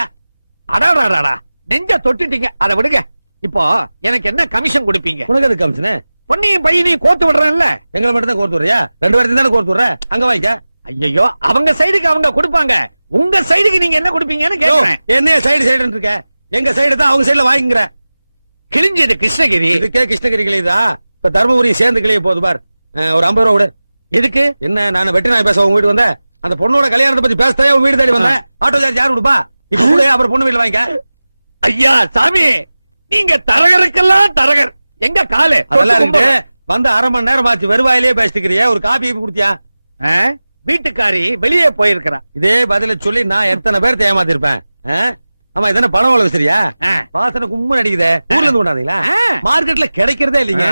அடாடாடா, நெஞ்ச தொட்டுட்டீங்க. அதை விடுங்க. இப்போ எனக்கு என்ன கமிஷன் கொடுப்பீங்க? உனக்கு அது கமிஷனு? பொண்ணையும் பையனையும் கோர்த்து விடுறேன்ல. எங்களை மட்டும் தான் கோர்த்து விடுறியா? 2 பேர்த்தையும் தானே கோர்த்து விடுற, அங்க வாங்கிக்க. ஐயோ, அவங்க சைடுக்கு அவங்க கொடுப்பாங்க, உங்க சைடுக்கு நீங்க என்ன கொடுப்பீங்கன்னு கேக்குறேன். என்ன சைடு சைடுன்னு இருக்க? எங்க சைடு தான் அவங்க சைடுல வாங்கிக்கிற. கிழிஞ்சது கிருஷ்ணகிரி. இதுக்கே கிருஷ்ணகிரி கிளியுதா? இப்ப தர்மபுரி சேர்ந்து கிளிய போகுது பார். ஒரு 50 ரூபா விடு. எதுக்கு? என்ன, நான் வெட்டி நாய் பேச உங்க வீட்டு வந்தேன்? அந்த பொண்ணோட கல்யாணத்தை பத்தி பேசத்தையே உங்க வீடு தேடி வந்தேன். ஆட்டோ சார்ஜ் யாரு கொடுப்பா? இப்ப கூட அப்புறம் பொண்ணு வீட்டுல வாங்கிக்க. ஐயா சாமி, நீங்க தரகருக்கெல்லாம் தரகர். எங்க காலு அதெல்லாம் இருக்கு. வந்து 1/2 மணி நேரம் ஆச்சு, வெறுவாயிலே பேசிக்கிறிய. ஒரு காபி குடுத்தியா? வீட்டுக்காரி வெளியே போயிருக்கிறா. இதே பதில சொல்லி நான் எத்தனை பேர் ஏமாத்திருப்பேன். ஆமா, இதென்ன பணம் உள்ள சரியா? வாசனை கும்மு அடிக்குதே. ஊர்ல இருந்து கொண்டாந்தீங்களா? மார்க்கெட்ல கிடைக்கிறதே இல்லைங்க.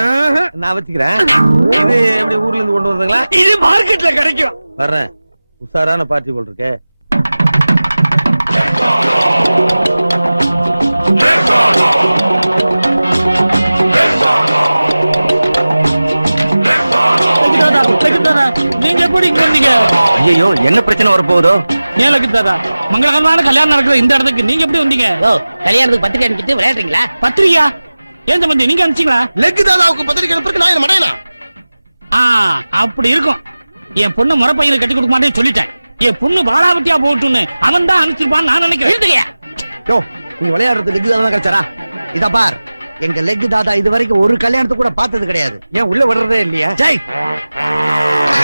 நான் வச்சுக்கிறேன். இது எப்படி ஊர்ல இருந்து கொண்டு வந்தீங்களா? இது மார்க்கெட்ல கிடைக்கும். வர்றேன். உஷாரான பார்ட்டி போல் இருக்கு. நீங்க எப்படி இங்க வந்தீங்க? ஐயோ, என்ன பிரச்சனை வரப்போகுதோ? ஏலக்கு தாதா, மங்களகரமான கல்யாணம் நடக்குது இந்த இடத்துக்கு நீங்க எப்படி வந்தீங்க? கல்யாணத்துக்கு பத்திரிக்கை அனுப்பிட்டு விளையாடுறீங்களா? பத்திரிகையா? ஏன் சம்பந்தி நீங்க அனுப்பிச்சீங்களா? லெக்கு தாதாவுக்கு பத்திரிக்கை அனுப்புறதுக்கு நான் என்ன மடையனா? அப்படி இருக்கும். என் பொண்ணு முறை பையனை கட்டி கொடுக்க மாட்டேன்னு சொல்லிட்டேன். என் பொண்ணு வாழாவட்டியா போட்டுன்னு அவன் தான் அனுப்பிச்சிருப்பான்னு நான் நினைக்கிறேன். நீ விளையாடுறது லெக்கு தாதா கிடைச்சாரா? இத பார், எங்க லெக் தாதா இது வரைக்கும் ஒரு கல்யாணத்தை கூட பார்த்தது கிடையாது. ஏன் உள்ள வர்றதே இல்லையா?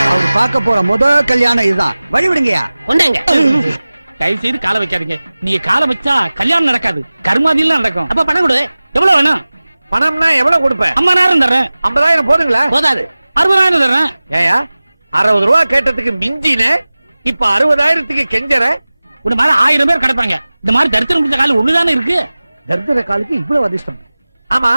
அவர் பார்க்க போற முதல் கல்யாணம் இதுதான். வழி விடுங்கயா. கொண்டாங்க. தயவு செய்து காலை வைக்காதீங்க. நீங்க காலை வச்சா கல்யாணம் நடக்காது, கருமாதியெல்லாம் நடக்கும். அப்ப பணம் கொடு. எவ்வளவு வேணும்? பணம்னா எவ்வளவு கொடுப்பேன்? 50,000 தர்றேன். 50,000 போதுங்களா? போதாது. 60,000 தர்றேன். ஏயா 60 ரூபா கேட்டதுக்கு மிஞ்சின, இப்ப 60,000க்கு கெஞ்சற? ஒரு மாதிரி 1000 பேர் கிடப்பாங்க. இந்த மாதிரி தரித்திரம் பிடிச்ச காலம் ஒண்ணுதானே இருக்கு. தரித்திர காலுக்கு இவ்வளவு அதிர்ஷ்டம். ஆமா,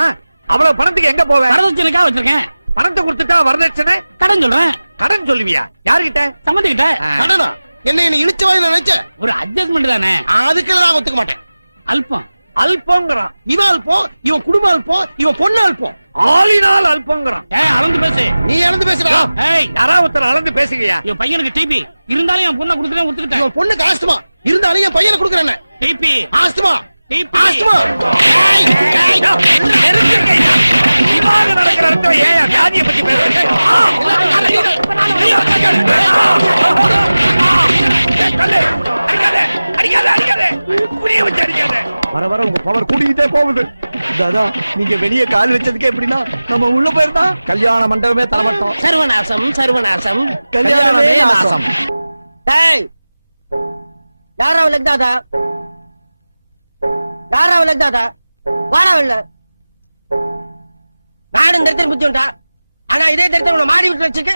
அவ்வளவு பணத்துக்கு எங்க போவ? வரதட்சணைக்காக வச்சிருக்கேன். பணத்தை கொடுத்துட்டா வரதட்சணை? கடன் சொல்றேன். கடன் சொல்லுவியா? யாருகிட்ட? சம்மந்திக்கிட்ட. கடனா? என்ன இழுச்சு வாங்கி நினைச்சேன். ஒரு அட்ஜஸ்ட்மெண்ட் தானே. அதுக்கெல்லாம் நான் ஒத்துக்க மாட்டேன். அல்பம். அல்பங்கிறான். இவன் அல்பம், இவன் குடும்பம் அல்பம், இவன் பொண்ணு அல்பம். ஆளினால் அல்பங்கிறான். அளந்து பேசு. நீ இழந்து பேசுறா? யாராவது ஒருத்தர் அளந்து பேசுகியா? என் பையனுக்கு டிபி இருந்தாலும் என் பொண்ணை கொடுக்குறேன், ஒத்துக்கிட்டேன். இவன் பொண்ணுக்கு ஆஸ்துமா இருந்தாலும் என் பையனை கொடுக்குறேன். TB asthma TB asthma. இவாக நடக்கிற இடத்துல ஏன் வியாதியை பத்தி பேசுறேன்? வர வர உங்க பவர் கூட்டிக்கிட்டே போகுது. தாதா, நீங்க வெளியே கால் வச்சதுக்கு எப்படின்னா நம்ம உள்ள போயிருந்தா கல்யாண மண்டபமே தரமாட்டோம். சர்வநாசம் சர்வநாசம். கல்யாணமே நாசம். டேய், யாரா லெக் தாதா? யாரா லெக் தாதா? வாடா இல்ல. நானும் தரித்திரம் புத்தி உண்டா? ஆனா இதே தரித்திரம் மாடி விட்டு வச்சுக்கு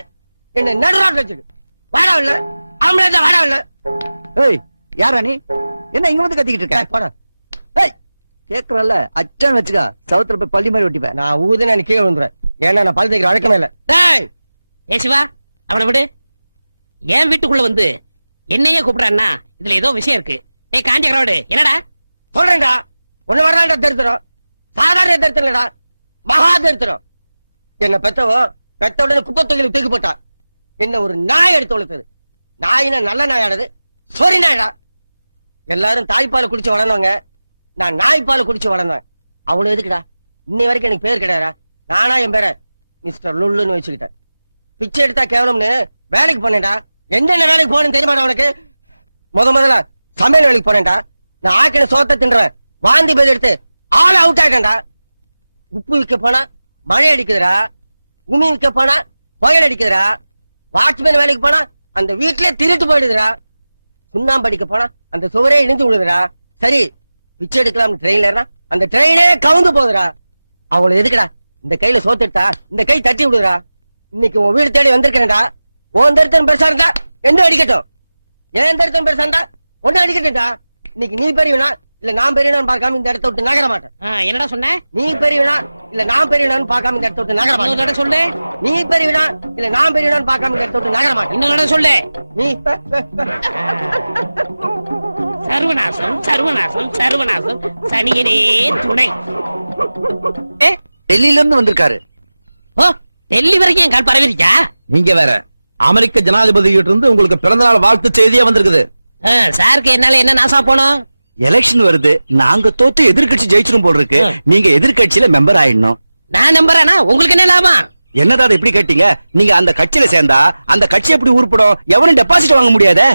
என்ன நடுராட்டு வச்சுக்கு. வாடா இல்ல. ஆம்பளை வாடா இல்ல. ஏய், யாரா நீ? என்ன இங்க வந்து கத்திக்கிட்டு இருக்க? போடா. ஏய், கேக்குறல்ல, அச்சன் வச்சுக்க. சவுத்துல போய் பள்ளி மாதிரி ஒட்டிப்பேன். நான் ஊதுனா நீ கீழே வந்துடுறேன். ஏன்னா நான் பல் தேய்க்கிற வழக்கமே இல்ல. டேய், ஏ சிவா, அவனை விடு. என் வீட்டுக்குள்ள வந்து என்னையே கூப்பிடான்னா இதுல ஏதோ விஷயம் இருக்கு. ஏய் காஞ்சகரோடு என்னடா சொல்றேன்டா, ஒண்ணு வரலாம்டா தரித்திரம். சாதாரண தரித்திரம்டா, மகா தரித்திரம். என்ன பெத்தவோ பெத்த உடனே குப்பை தொகையில தூக்கி போட்டா. என்ன ஒரு நாய் எடுத்து வளர்த்தது. நாயினா நல்ல நாயானது, சொரி நாயடா. எல்லாரும் தாய்ப்பால் குடிச்சு வளர்ந்தவங்க, நான் நாய்ப்பால் குடிச்சு வளர்ந்தேன். அவ்வளவு எதுக்குடா? இன்னை வரைக்கும் எனக்கு பேர் கிடையாதா? நானா என் பேரை மிஸ்டர் லுல்லுன்னு வச்சுக்கிட்டேன். பிச்சை எடுத்தா கேவலம்னு வேலைக்கு போனேன்டா. என்னென்ன வேலைக்கு போனேன்னு தெரியுமாடா உனக்கு? முதல்ல சமையல் வேலைக்கு போனேன்டா. நான் ஆக்கின சோத்தை தின்றேன், வாந்தி பேர் எடுத்து ஆள் அவுட் ஆயிட்டேன்டா. உப்பு விற்க போனா மழை அடிக்குதுடா, உமி விற்க போனா புயல் அடிக்குதுடா, வாட்ச்மேன் வேலைக்கு போனா அந்த வீட்லயே திருட்டு போயிடுதுடா, சுண்ணாம்பு அடிக்க போனா அந்த சுவரே இடிஞ்சு விடுதுடா. சரி, பிச்சை எடுக்கலாம் ட்ரெயின்ல ஏறினா அந்த ட்ரெயினே கவுந்து போகுதுடா. அவ்வளவு எதுக்குடா? இந்த கையில சோத்து எடுத்தா இந்த கை தட்டி விடுறா. இன்னைக்கு உன் வீடு தேடி வந்திருக்கேன்டா. உன் தரித்திரம் பெருசா இருந்தா என்ன அடிக்கட்டும், ஏன் தரித்திரம் பெருசா இருந்தா ஒண்ணு அடிக்கட்டும்டா. இன்னைக்கு நீ பெரியவனா இல்ல நான் பெரியவனான்னு பார்க்காம இந்த இடத்த விட்டு நகர மாட்டேன். என்னடா சொன்ன? நீ பெரியவனா இல்ல நான் பெரியவனான்னு பார்க்காம இந்த இடத்த விட்டு நகர மாட்டேன். சொல்லு. நீ பெரியவனா இல்ல நான் பெரியவனான்னு பார்க்காம இந்த இடத்த விட்டு நகர மாட்டேன். இன்னொரு சொல்லு. நீ சர்வநாசம் சர்வநாசம் சர்வநாசம், சனியனே துணை. டெல்லியில இருந்து வந்திருக்காரு. ஓ, டெல்லி வரைக்கும் என் கால் பரவிருச்சா? நீங்க வேற, அமெரிக்க ஜனாதிபதி கிட்ட இருந்து உங்களுக்கு பிறந்தநாள் வாழ்த்து செய்தியா வந்திருக்குது. சாருக்கு என்னால என்ன நாசா போனோம்? எலெக்ஷன் வருது, நாங்க தோத்து எதிர்க்கட்சி ஜெயிச்சிரும் போல் இருக்கு. நீங்க எதிர்க்கட்சியில மெம்பர் ஆயிடணும். நான் நம்புறேனா? உங்களுக்கு என்ன லாபம்? என்னதான் இப்படி கேட்டீங்க? நீங்க அந்த கட்சியில சேர்ந்தா அந்த கட்சி எப்படி உருப்படும்? எவனும் டெபாசிட் வாங்க முடியாதே.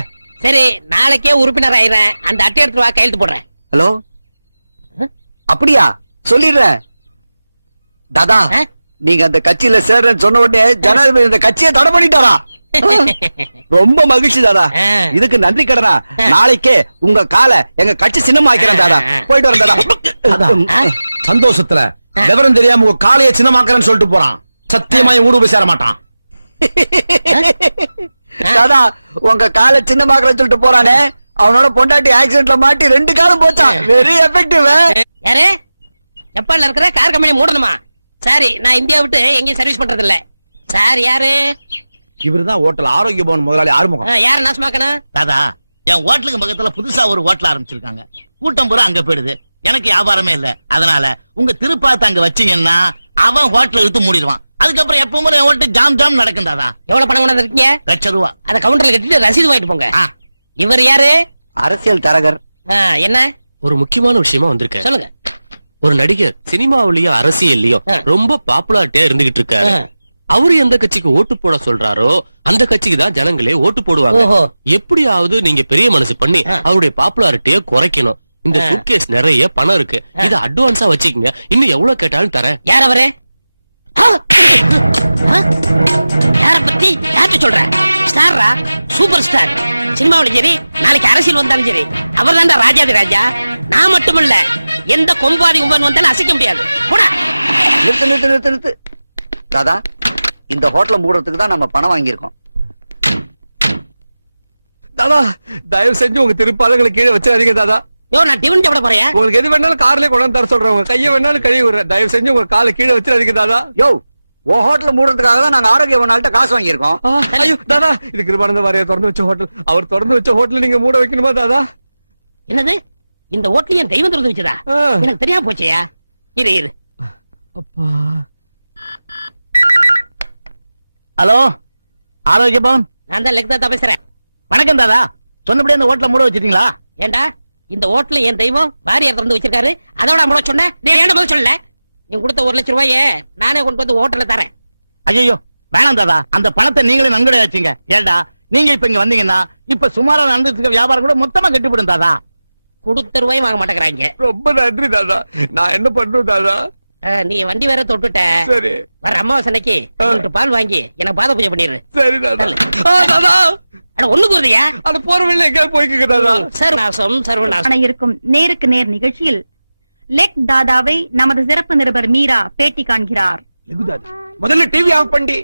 சரி, நாளைக்கே உறுப்பினர் ஆயிடுறேன். அந்த அட்டை எடுத்து வா, கையெழுத்து போடுறேன். ஹலோ, அப்படியா? சொல்லிடுறேன். தாதா, நீங்க அந்த கட்சியில சேர்றேன்னு சொன்ன உடனே ஜனாதிபதி இந்த கட்சியை தடை பண்ணிட்டாரா? ரொம்ப மகிழ்ச்சி தாதா. இதுக்கு நன்றி கடனா நாளைக்கே உங்க காலை எங்க கட்சி சின்னமா ஆக்கிறேன் தாதா. போயிட்டு வரேன் தாதா. சந்தோஷத்துல விவரம் தெரியாம உங்க காலையை சின்னமாக்குறேன்னு சொல்லிட்டு போறான். சத்தியமா ஊடு போய் சேர மாட்டான். தாதா, உங்க காலை சின்னமாக்குறேன்னு சொல்லிட்டு போறானே, அவனோட பொண்டாட்டி ஆக்சிடென்ட்ல மாட்டி 2 காலம் போச்சான். Very effective. யாரு? ஜப்பான்ல இருக்கிற கார் கம்பெனி மூடணுமா? சரி, நான் இந்தியா விட்டு எங்கேயும் சர்வீஸ் பண்றது இல்ல. சார் யாரு? இவருதான் ஹோட்டல் ஆரோக்கிய பவன் முதலாளி ஆறுமுகம். யாரு நாசமாக்கணும்? தாதா, என் ஹோட்டலுக்கு பக்கத்துல புதுசா ஒரு ஹோட்டல் ஆரம்பிச்சிருக்காங்க. கூட்டம் பூரா அங்க போயிடுது. எனக்கு வியாபாரமே இல்ல. அதனால உங்க திருப்பாத்த அங்க வச்சீங்கன்னா அவன் ஹோட்டல் இழுத்து மூடிடுவான். அதுக்கப்புறம் எப்பவும் என் ஹோட்டல் ஜாம் ஜாம் நடக்கும் தாதா. எவ்வளவு பணம் கொண்டு இருக்கீங்க? ₹1,00,000. அத கவுண்டர்ல கட்டிட்டு ரசீது வாங்கிட்டு போங்க. இவர் யாரு? அரசியல் தரகர். என்ன? ஒரு முக்கியமான விஷயமா வந்திருக்கேன். சொல்லுங்க. ஒரு நடிகர் சினிமாவிலயும் அரசியல்லயும் ரொம்ப பாப்புலாரிட்டியா இருந்துகிட்டு இருக்காரு. அவரு எந்த கட்சிக்கு ஓட்டு போட சொல்றாரோ அந்த கட்சிக்கு தான் ஜனங்களே ஓட்டு போடுவாங்க. எப்படியாவது நீங்க பெரிய மனசு பண்ணி அவருடைய பாப்புலாரிட்டியை குறைக்கணும். இந்த சூட்கேஸ் நிறைய பணம் இருக்கு, இத அட்வான்ஸா வச்சுக்கோங்க. இன்னும் எவ்வளவு கேட்டாலும் தரேன். யார் அவரு? யார பத்தி யார்கிட்ட சொல்ற? ஸ்டாரா? Super star. சினிமாவிலும் சரி, நாளைக்கு அரசியல் வந்தாலும் சரி, அவர் தான்டா ராஜாதி ராஜா. நான் மட்டுமில்ல, எந்த கொம்பாதி கும்பன் வந்தாலும் அசைக்க முடியாது. போடா. நிறுத்து நிறுத்து நிறுத்து நிறுத்து. தாதா, இந்த ஹோட்டலை மூடுறதுக்கு தான் நம்ம பணம் வாங்கியிருக்கோம். தாதா, தயவு செஞ்சு உங்க திருப்பாதங்களை கீழே வச்சிடாதீங்க தாதா. யோ, நான் டிவன் சாப்பிட போறேன். உங்களுக்கு எது வேணாலும் கார்லயே கொண்டாந்து தர சொல்றேன். உங்க கையை வேணாலும் கழுவி விடுறேன். தயவு செஞ்சு உங்க காலை கீழே வச்சிடாதீங்க தாதா. யோ, உன் ஹோட்டலை மூடுறதுக்காக தான் நாங்க ஆரோக்கியவனால்ட்ட காசு வாங்கியிருக்கோம். ஐயோ தாதா, இது கிருபானந்த வாரியா திறந்து வச்ச ஹோட்டல். அவர் திறந்து வச்ச ஹோட்டல் நீங்க மூட வைக்கணுமா தாதா? என்னது? இந்த ஹோட்டல் என் தெய்வம் திறந்து வச்சதா? எனக்கு தெரியாம போச்சையா? இரு இரு. அப்பா. ஹலோ, ஆரோக்கிய பவன். நான் தான் லெக் தாத்தா பேசுறேன். வணக்கம் தாதா. சொன்னபடியே அந்த ஹோட்டலை மூட வச்சிட்டீங்களா? ஏண்டா, இந்த ஹோட்டல் என் தெய்வம் வாரியார் திறந்து வச்சிருக்காரு. அதோட மூட சொன்னேன். நீ ஏன் முதல்ல சொல்லல? நீ கொடுத்த 1,00,000 ரூபாயை நானே கொண்டு வந்து ஹோட்டல்ல தரேன். ஐயோ வேணாம் தாதா, அந்த பணத்தை நீங்களே நன்கொடை ஆச்சுங்க. ஏண்டா, நீங்க இப்ப இங்க வந்தீங்கன்னா இப்ப சுமாரா நடந்துட்டு இருக்க வியாபாரம் கூட மொத்தமா கட்டிவிடும் தாதா. கொடுத்த ரூபாயும் வாங்க மாட்டேங்கிறாங்க. ரொம்ப நன்றி தாதா. நான் என்ன பண்றேன் தாதா? நீ வண்டி வேற தொட்டுட்ட. சரி, வர அமாவாசனைக்கு 2 பால் வாங்கி எனக்கு பாத பூஜை பண்ணிடு. சரி தாதா. தாதா, அட ஒண்ணு கூறுதியா? அது போற வழியில எங்க போய்க்குங்க தாதா. சர்வநாசம் சர்வநாசம். இருக்கும் நேருக்கு நேர் நிகழ்ச்சியில் லெக் தாதாவை நமது சிறப்பு நிருபர் மீரா பேட்டி காண்கிறார். லெகு தாதா, முதல்ல டிவி ஆஃப் பண்ணி.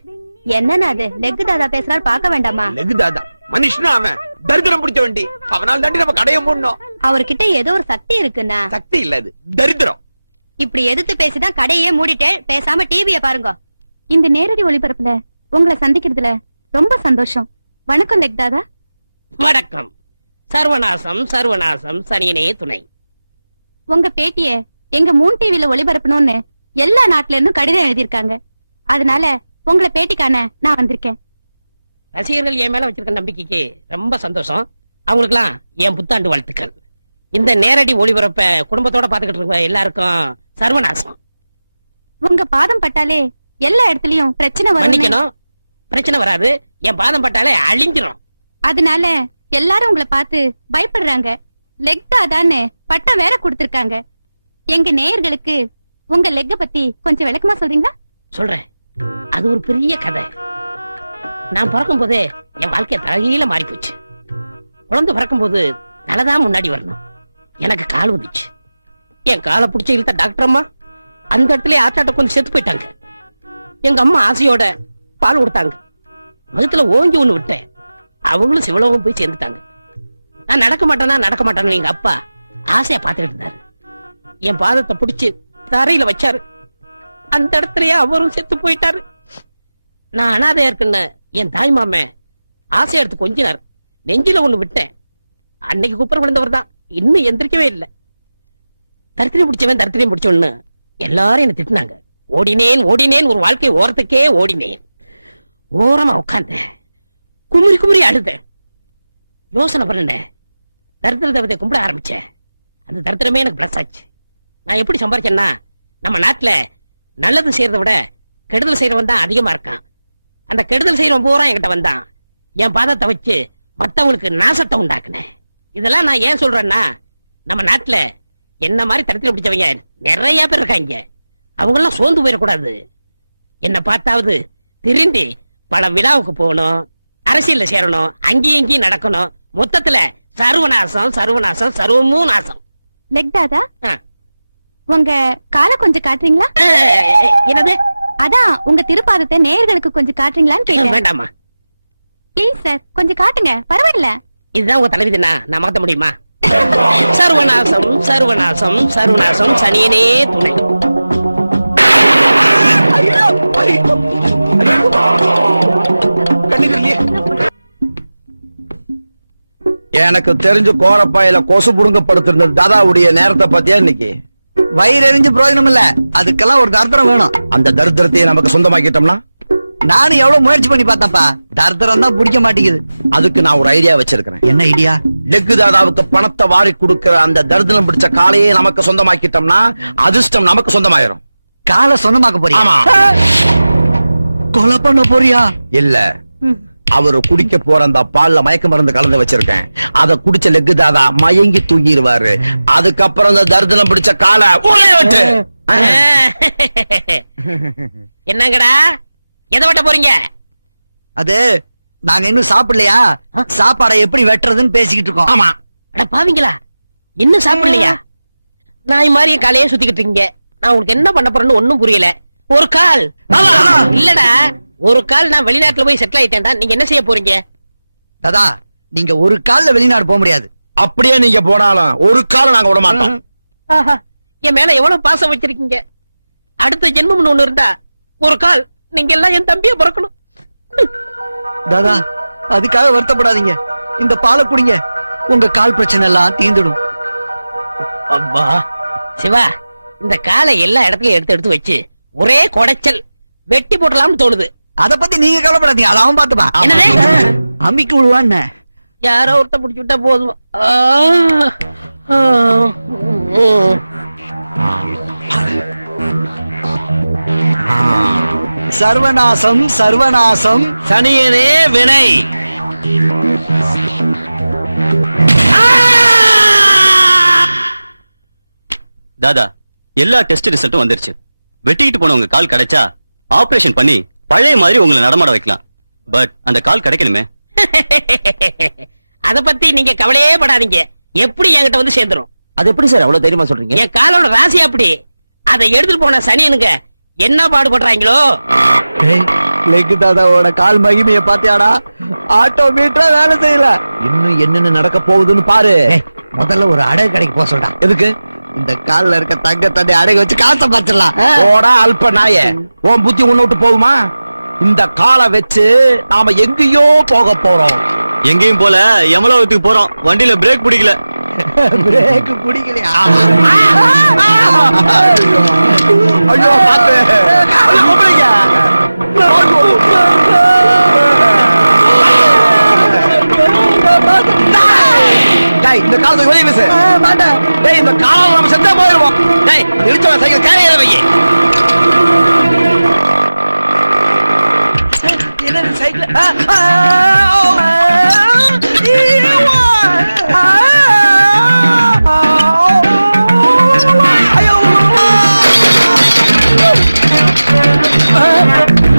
என்னன்னா அது? லெக் தாதா பேசுறாரு, பார்க்க வேண்டாமா? லெகு தாதா மனுஷனா அவன்? தரித்திரம் பிடிச்ச வண்டி. அவனால் தாண்டி நம்ம கடையை மூடணும். அவர்கிட்ட ஏதோ ஒரு சக்தி இருக்குன்னா. சக்தி இல்ல, அது தரித்திரம். இப்படி எதிர்த்து பேசிதான் கடையே மூடிட்டு பேசாம டிவியை பாருங்க. இந்த நேரடி ஒளிபரப்புல உங்களை சந்திக்கிறதுல ரொம்ப சந்தோஷம். வணக்கம் லெக் தாதா. வணக்கம். சர்வநாசம் சர்வநாசம் சனியனே துணை. உங்க பேட்டிய எங்க 3 டிவில ஒளிபரப்பணும்னு எல்லா நாட்டுல இருந்தும் கடிதம் எழுதியிருக்காங்க. அதனால உங்களை பேட்டிக்கான நான் வந்திருக்கேன். ரசிகர்கள் என் மேல வச்சிருக்க நம்பிக்கைக்கு ரொம்ப சந்தோஷம். அவங்களுக்குலாம் என் புத்தாண்டு வாழ்த்துக்கள். இந்த நேரடி ஒளிபரப்ப குடும்பத்தோட பாத்துக்கிட்டு இருக்க எல்லாருக்கும் சர்வநாசம். உங்க பாதம் பட்டாலே எல்லா இடத்துலயும் பிரச்சனை வரும். மன்னிக்கணும், பிரச்சனை வராது. என் பாதம் பட்டாலே அழிஞ்சிரும். அதனால எல்லாரும் உங்களை பார்த்து பயப்படுறாங்க. லெக் தாதான்னு பட்டம் வேற கொடுத்திருக்காங்க. எங்க நேயர்களுக்கு உங்க லெக்க பத்தி கொஞ்சம் விளக்கமா சொல்றீங்களா? சொல்றேன். அது ஒரு பெரிய கதை. நான் பிறக்கும் போதே என் வாழ்க்கை தலைகீழ மாறி போச்சு. குழந்தை பிறக்கும் போது தலைதான் முன்னாடி வரணும். எனக்கு கால் வந்துச்சு. என் காலை பிடிச்ச இழுத்த டாக்டர் அம்மா அந்த இடத்துல ஆட்டாட்ட கொஞ்சம் செத்து போயிட்டாங்க. எங்க அம்மா ஆசையோட பால் கொடுத்தாங்க. வகுத்துல ஓங்கி ஒண்ணு விட்டேன். அவங்களும் சிவலோகம் போய் சேர்ந்துட்டாங்க. நான் நடக்க மாட்டேன்னு எங்க அப்பா ஆசையா பாத்துக்கிட்டு இருந்தாரு. என் பாதத்தை பிடிச்சு தரையில வச்சாரு. அந்த இடத்துலயே அவரும் செத்து போயிட்டாரு. நான் அனாதையா இருக்குன்னு என் தாய் மாமே ஆசை எடுத்து கொஞ்சினார். நெஞ்சில ஒண்ணு விட்டேன். அன்னைக்கு குப்பர் விழுந்தவர் தான் இன்னும் எந்திரிக்கவே இல்லை. தரித்திரம் பிடிச்சவன்னு எல்லாரும் என்ன திட்டினாங்க. ஓடினேன் ஒரு வாழ்க்கை ஓரத்துக்கே ஓடினேன். ஓரமா உட்கார்ந்தேன். குமுறி அழுதேன். யோசனை பண்ணேன். தரித்திர தேவதையை கும்பிட ஆரம்பிச்சேன். அந்த தரித்திரமே எனக்கு பிளஸ் ஆச்சு. நான் எப்படி சம்பாரிச்சேன்னா, நம்ம நாட்டுல நல்லது செய்யறதை விட கெடுதல் செய்யறவன் தான் அதிகமா இருக்கான். அந்த கெடுதல் செய்யறவன் பூரா என்கிட்ட வந்தான். என் பாதத்தை வச்சு மத்தவங்களுக்கு நாசத்தை உண்டாக்குனேன். இதெல்லாம் நான் ஏன் சொல்றேன்னா, நம்ம நாட்டுல என்ன மாதிரி தரத்தில் பிடிச்சவங்க நிறைய பேர் இருக்காங்க. அவங்க எல்லாம் சோர்ந்து போயிடக்கூடாது. என்ன பார்த்தாவது திரும்பி பல விழாவுக்கு போகணும், அரசியல்ல சேரணும், அங்கேயும் இங்கேயும் நடக்கணும். மொத்தத்துல சர்வநாசம் சர்வமும் நாசம். லெக் தாதா, உங்க காலை கொஞ்சம் காட்டுறீங்களா? என்னது? அதான் உங்க திருப்பாதத்தை நேயர்களுக்கு கொஞ்சம் காட்டுறீங்களான்னு கேட்டேன். வேண்டாமா? ப்ளீஸ் சார், கொஞ்சம் காட்டுங்க. பரவாயில்ல. இதுதான் உங்க தலைவிதினா நான் மாத்த முடியுமா? சர்வநாசம் சனியனே துணை. எனக்கு தெரிஞ்சு கோரப்பாயில கொசு புடுங்க படுத்திருந்த தாதாவுடைய நேரத்தை பத்தியா இன்னைக்கு வயிறு எரிஞ்சு பிரயோஜனம் இல்ல. அதுக்கெல்லாம் ஒரு தர்தரம் வேணும். அந்த தரித்திரத்தையே நமக்கு சொந்தமாக்கிட்டோம்னா? நானும் எவ்வளவு முயற்சி பண்ணி பார்த்தப்பா, தர்தரம் தான் பிடிக்க மாட்டேங்குது. அதுக்கு நான் ஒரு ஐடியா வச்சிருக்கிறேன். என்ன ஐடியா? லெக்கு தாதாவுக்கு பணத்தை வாரி கொடுக்கிற அந்த தரித்திரம் பிடிச்ச காலையே நமக்கு சொந்தமாக்கிட்டோம்னா அதிர்ஷ்டம் நமக்கு சொந்தமாயிரும். காலை சொந்தமாக்க போறியா? ஆமா. கொலை பண்ண போறியா? இல்ல, அவரு குடிக்க போற அந்த பால்ல மயக்க மருந்து கலந்து வச்சிருக்கேன். அத குடிச்ச லெக்கு தாதா மயங்கி தூங்கிடுவாரு. அதுக்கப்புறம் அந்த தரித்திரம் பிடிச்ச காலை விட்டு என்னங்கடா எதை வெட்ட போறீங்க? அது நாங்க இன்னும் சாப்பிடலையா, சாப்பாடை எப்படி வெட்டுறதுன்னு பேசிக்கிட்டு இருக்கோம். ஆமா. அட பாவீங்களா, இன்னும் சாப்பிடலையா? நாய் மாதிரி காலையே சுத்திக்கிட்டு இருக்கீங்க. நான் உங்களுக்கு என்ன பண்ண போறேன்னு ஒண்ணும் புரியல. ஒரு கால் இல்லடா, ஒரு கால் நான் வெளிநாட்டுல போய் செட்டில் ஆயிட்டேன்டா. நீங்க என்ன செய்ய போறீங்க? தாதா, நீங்க ஒரு கால்ல வெளிநாடு போக முடியாது. அப்படியே நீங்க போனாலும் ஒரு கால நாங்க விட மாட்டோம். என் மேல எவ்வளவு பாசம் வச்சிருக்கீங்க. அடுத்த ஜென்மம்னு ஒண்ணு இருந்தா ஒரு கால் நீங்க எல்லாம் என் தம்பிய பிறக்கணும். தாதா, அதுக்காக வருத்தப்படாதீங்க. இந்த பாலை குடிங்க, உங்க கால் பிரச்சனை எல்லாம் தீந்துடும். அப்பா சிவா, இந்த காலை எல்லா இடத்துலயும் எடுத்து வச்சு ஒரே கொடைச்சல் வெட்டி போடலாம்னு தோணுது. அத பத்தி நீங்க கவலைப்படாதீங்க, அத அவன் பாத்துப்பா. அம்மிக்கு விழுவான்னு யாரோ ஒருத்த புடிச்சு விட்டா போதும். சர்வநாசம் சனியனே வினை. தாதா, எல்லா டெஸ்ட் ரிசல்ட்டும் வந்துருச்சு. வெட்டிக்கிட்டு போனவங்க கால் கிடைச்சா ஆபரேஷன் பண்ணி பழைய மாதிரி உங்களை நடமாட வைக்கலாம். பட் அந்த கால் கிடைக்கணுமே. அத பத்தி நீங்க கவலையே படாதீங்க. எப்படி என்கிட்ட வந்து சேர்ந்துரும். அது எப்படி சார் அவ்வளவு தைரியமா சொல்றீங்க? என் காலோட ராசி அப்படி. அதை எடுத்துட்டு போன சனியனுங்க என்ன பாடுபடுறாங்களோ. லெக்கு தாதாவோட கால் மகிமைய பாத்தியாடா? ஆட்டோமீட்டரா வேலை செய்யல. இன்னும் என்னென்ன நடக்க போகுதுன்னு பாரு. முதல்ல ஒரு அடகு கடைக்கு போக சொல்றா. எதுக்கு? இந்த கால்ல இருக்க தங்க தண்ணி அடகு வச்சு காசை பார்த்துடலாம். ஓடா அல்ப நாய, உன் புத்தி உன்ன விட்டு போகுமா? இந்த காலை வச்சு நாம எங்கேயோ போக போறோம். எங்கேயும் போல யமலோகத்துக்கு போறோம். வண்டியில பிரேக் பிடிக்கல. பிரேக் பிடிக்கலையா? ஐயோ பாத்து. இந்த காலத்துக்கு வெளியே பேசு. டேய் இந்த காலம் நம்ம செத்தா போயிருவோம். டேய் நிறுத்தவன் சைக்கிள் காரையில வை. என்ன சைக்கிள்?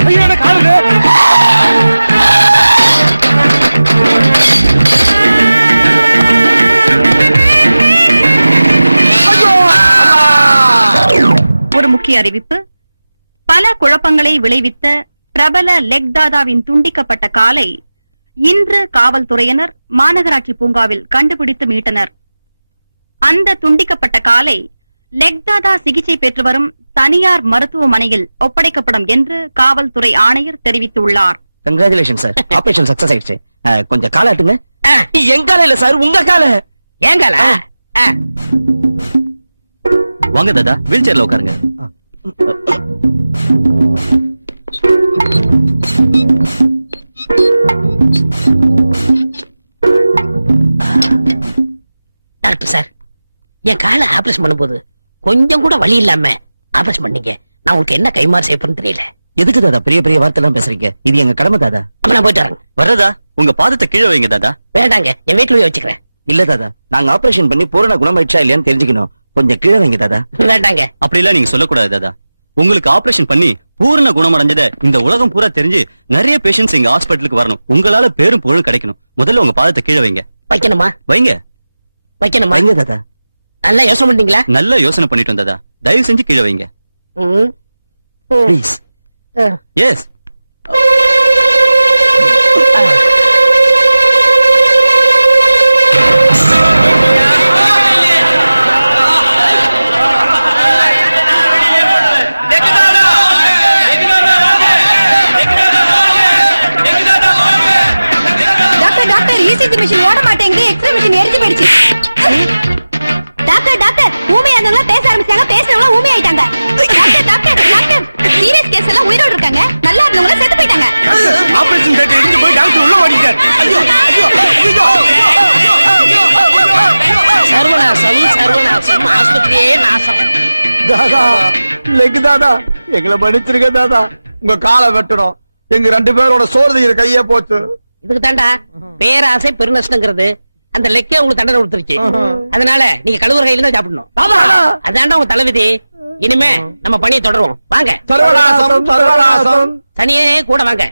ஐயோ என்ன காலுது? ஒரு முக்கிய அறிவிப்பு. பல குழப்பங்களை விளைவித்த பிரபல லெக் தாதாவின் துண்டிக்கப்பட்ட காலை இன்று காவல்துறையினர் மாநகராட்சி பூங்காவில் கண்டுபிடித்து மீட்டனர். அந்த துண்டிக்கப்பட்ட காலை லெக் தாதா சிகிச்சை பெற்று வரும் தனியார் மருத்துவமனையில் ஒப்படைக்கப்படும் என்று காவல்துறை ஆணையர் தெரிவித்துள்ளார். கங்க்ராச்சுலேஷன் சார், ஆபரேஷன் சக்சஸ் ஆயிடுச்சு. கொஞ்சம் காலாட்டுங்க. என் கால இல்ல சார், உங்க கால. ஏன் கால? வாங்க தாதா, வீல் சேர்ல உட்காருங்க. டாக்டர் சார், என் காலை ஆபரேஷன் பண்ணும்போது கொஞ்சம் கூட வலி இல்லாம ஆபரேஷன் பண்ணீங்க. நான் உங்களுக்கு என்ன கைமாறு செய்யப்படுன்னு தெரியல. எதுக்கு தாதா பெரிய பெரிய வார்த்தை எல்லாம் பேசுறீங்க? இது எங்க கடமை தாதா. அப்ப நான் போயிட்டு வரேன். வரதா, உங்க பாதத்தை கீழே வைங்க தாதா. வேண்டாங்க, என் வீட்டுல போய் வச்சுக்கிறேன். இல்ல தாதா, நாங்க ஆபரேஷன் பண்ணி பூரண குணமாயிடுச்சா இல்லையான்னு தெரிஞ்சுக்கணும். கொஞ்சம் கீழே வைங்க தாதா. வேண்டாங்க. அப்படி எல்லாம் நீங்க சொல்லக்கூடாது தாதா. உங்களுக்கு ஆபரேஷன் பண்ணி பூரண குணமடைஞ்சத இந்த உலகம் பூரா தெரிஞ்சு நிறைய பேஷண்ட்ஸ் எங்க ஹாஸ்பிட்டலுக்கு வரணும். உங்களால பேரும் புகழும் கிடைக்கணும். முதல்ல உங்க பாதத்தை கீழே வைங்க. வைக்கணுமா? வைங்க. வைக்கணுமா? வைங்க தாதா. நல்லா யோசனை பண்ணீங்களா? நல்லா யோசனை பண்ணிட்டு வந்ததா, தயவு செஞ்சு கீழே வைங்க. ப்ளீஸ். எஸ். மிஷின் ஓட மாட்டேங்குது, எக்ஸ்ரே மிஷின் எரிஞ்சு போயிடுச்சு. டாக்டர் டாக்டர், ஊமை ஆனவங்க பேச ஆரம்பிச்சாங்க, பேசுறவங்க ஊமை ஆயிட்டாங்க. Doctor doctor doctor, serious case எல்லாம் உயிரோட இருக்காங்க, நல்லா இருந்தவங்க செத்து போயிட்டாங்க. ஆபரேஷன் தியேட்டர் இருந்து போய் டாக்டர் உள்ள ஓடிட்டார். ஐயோ ஐயோ ஐயோ. சர்வநாசம் சர்வநாசம், ஆஸ்பத்திரியே நாசம். தாதா, லெக் தாதா, எங்களை மன்னிச்சிருங்க தாதா. உங்க காலை வெட்டணும். எங்க 2 பேரோட சோறு கையே போச்சு. இதுக்கு தாண்டா பேராசை பெருநஷ்டங்கிறது. அந்த லெக்கே உங்களுக்கு தண்டனை கொடுத்துருச்சு. அதனால நீங்க கழுவுற கையில தான் சாப்பிடணும். அதாண்டா உங்க தலைவிதி. இனிமே நம்ம பணியை தொடருவோம். வாங்க. சர்வநாசம் சர்வநாசம். தனியே கூட வாங்க.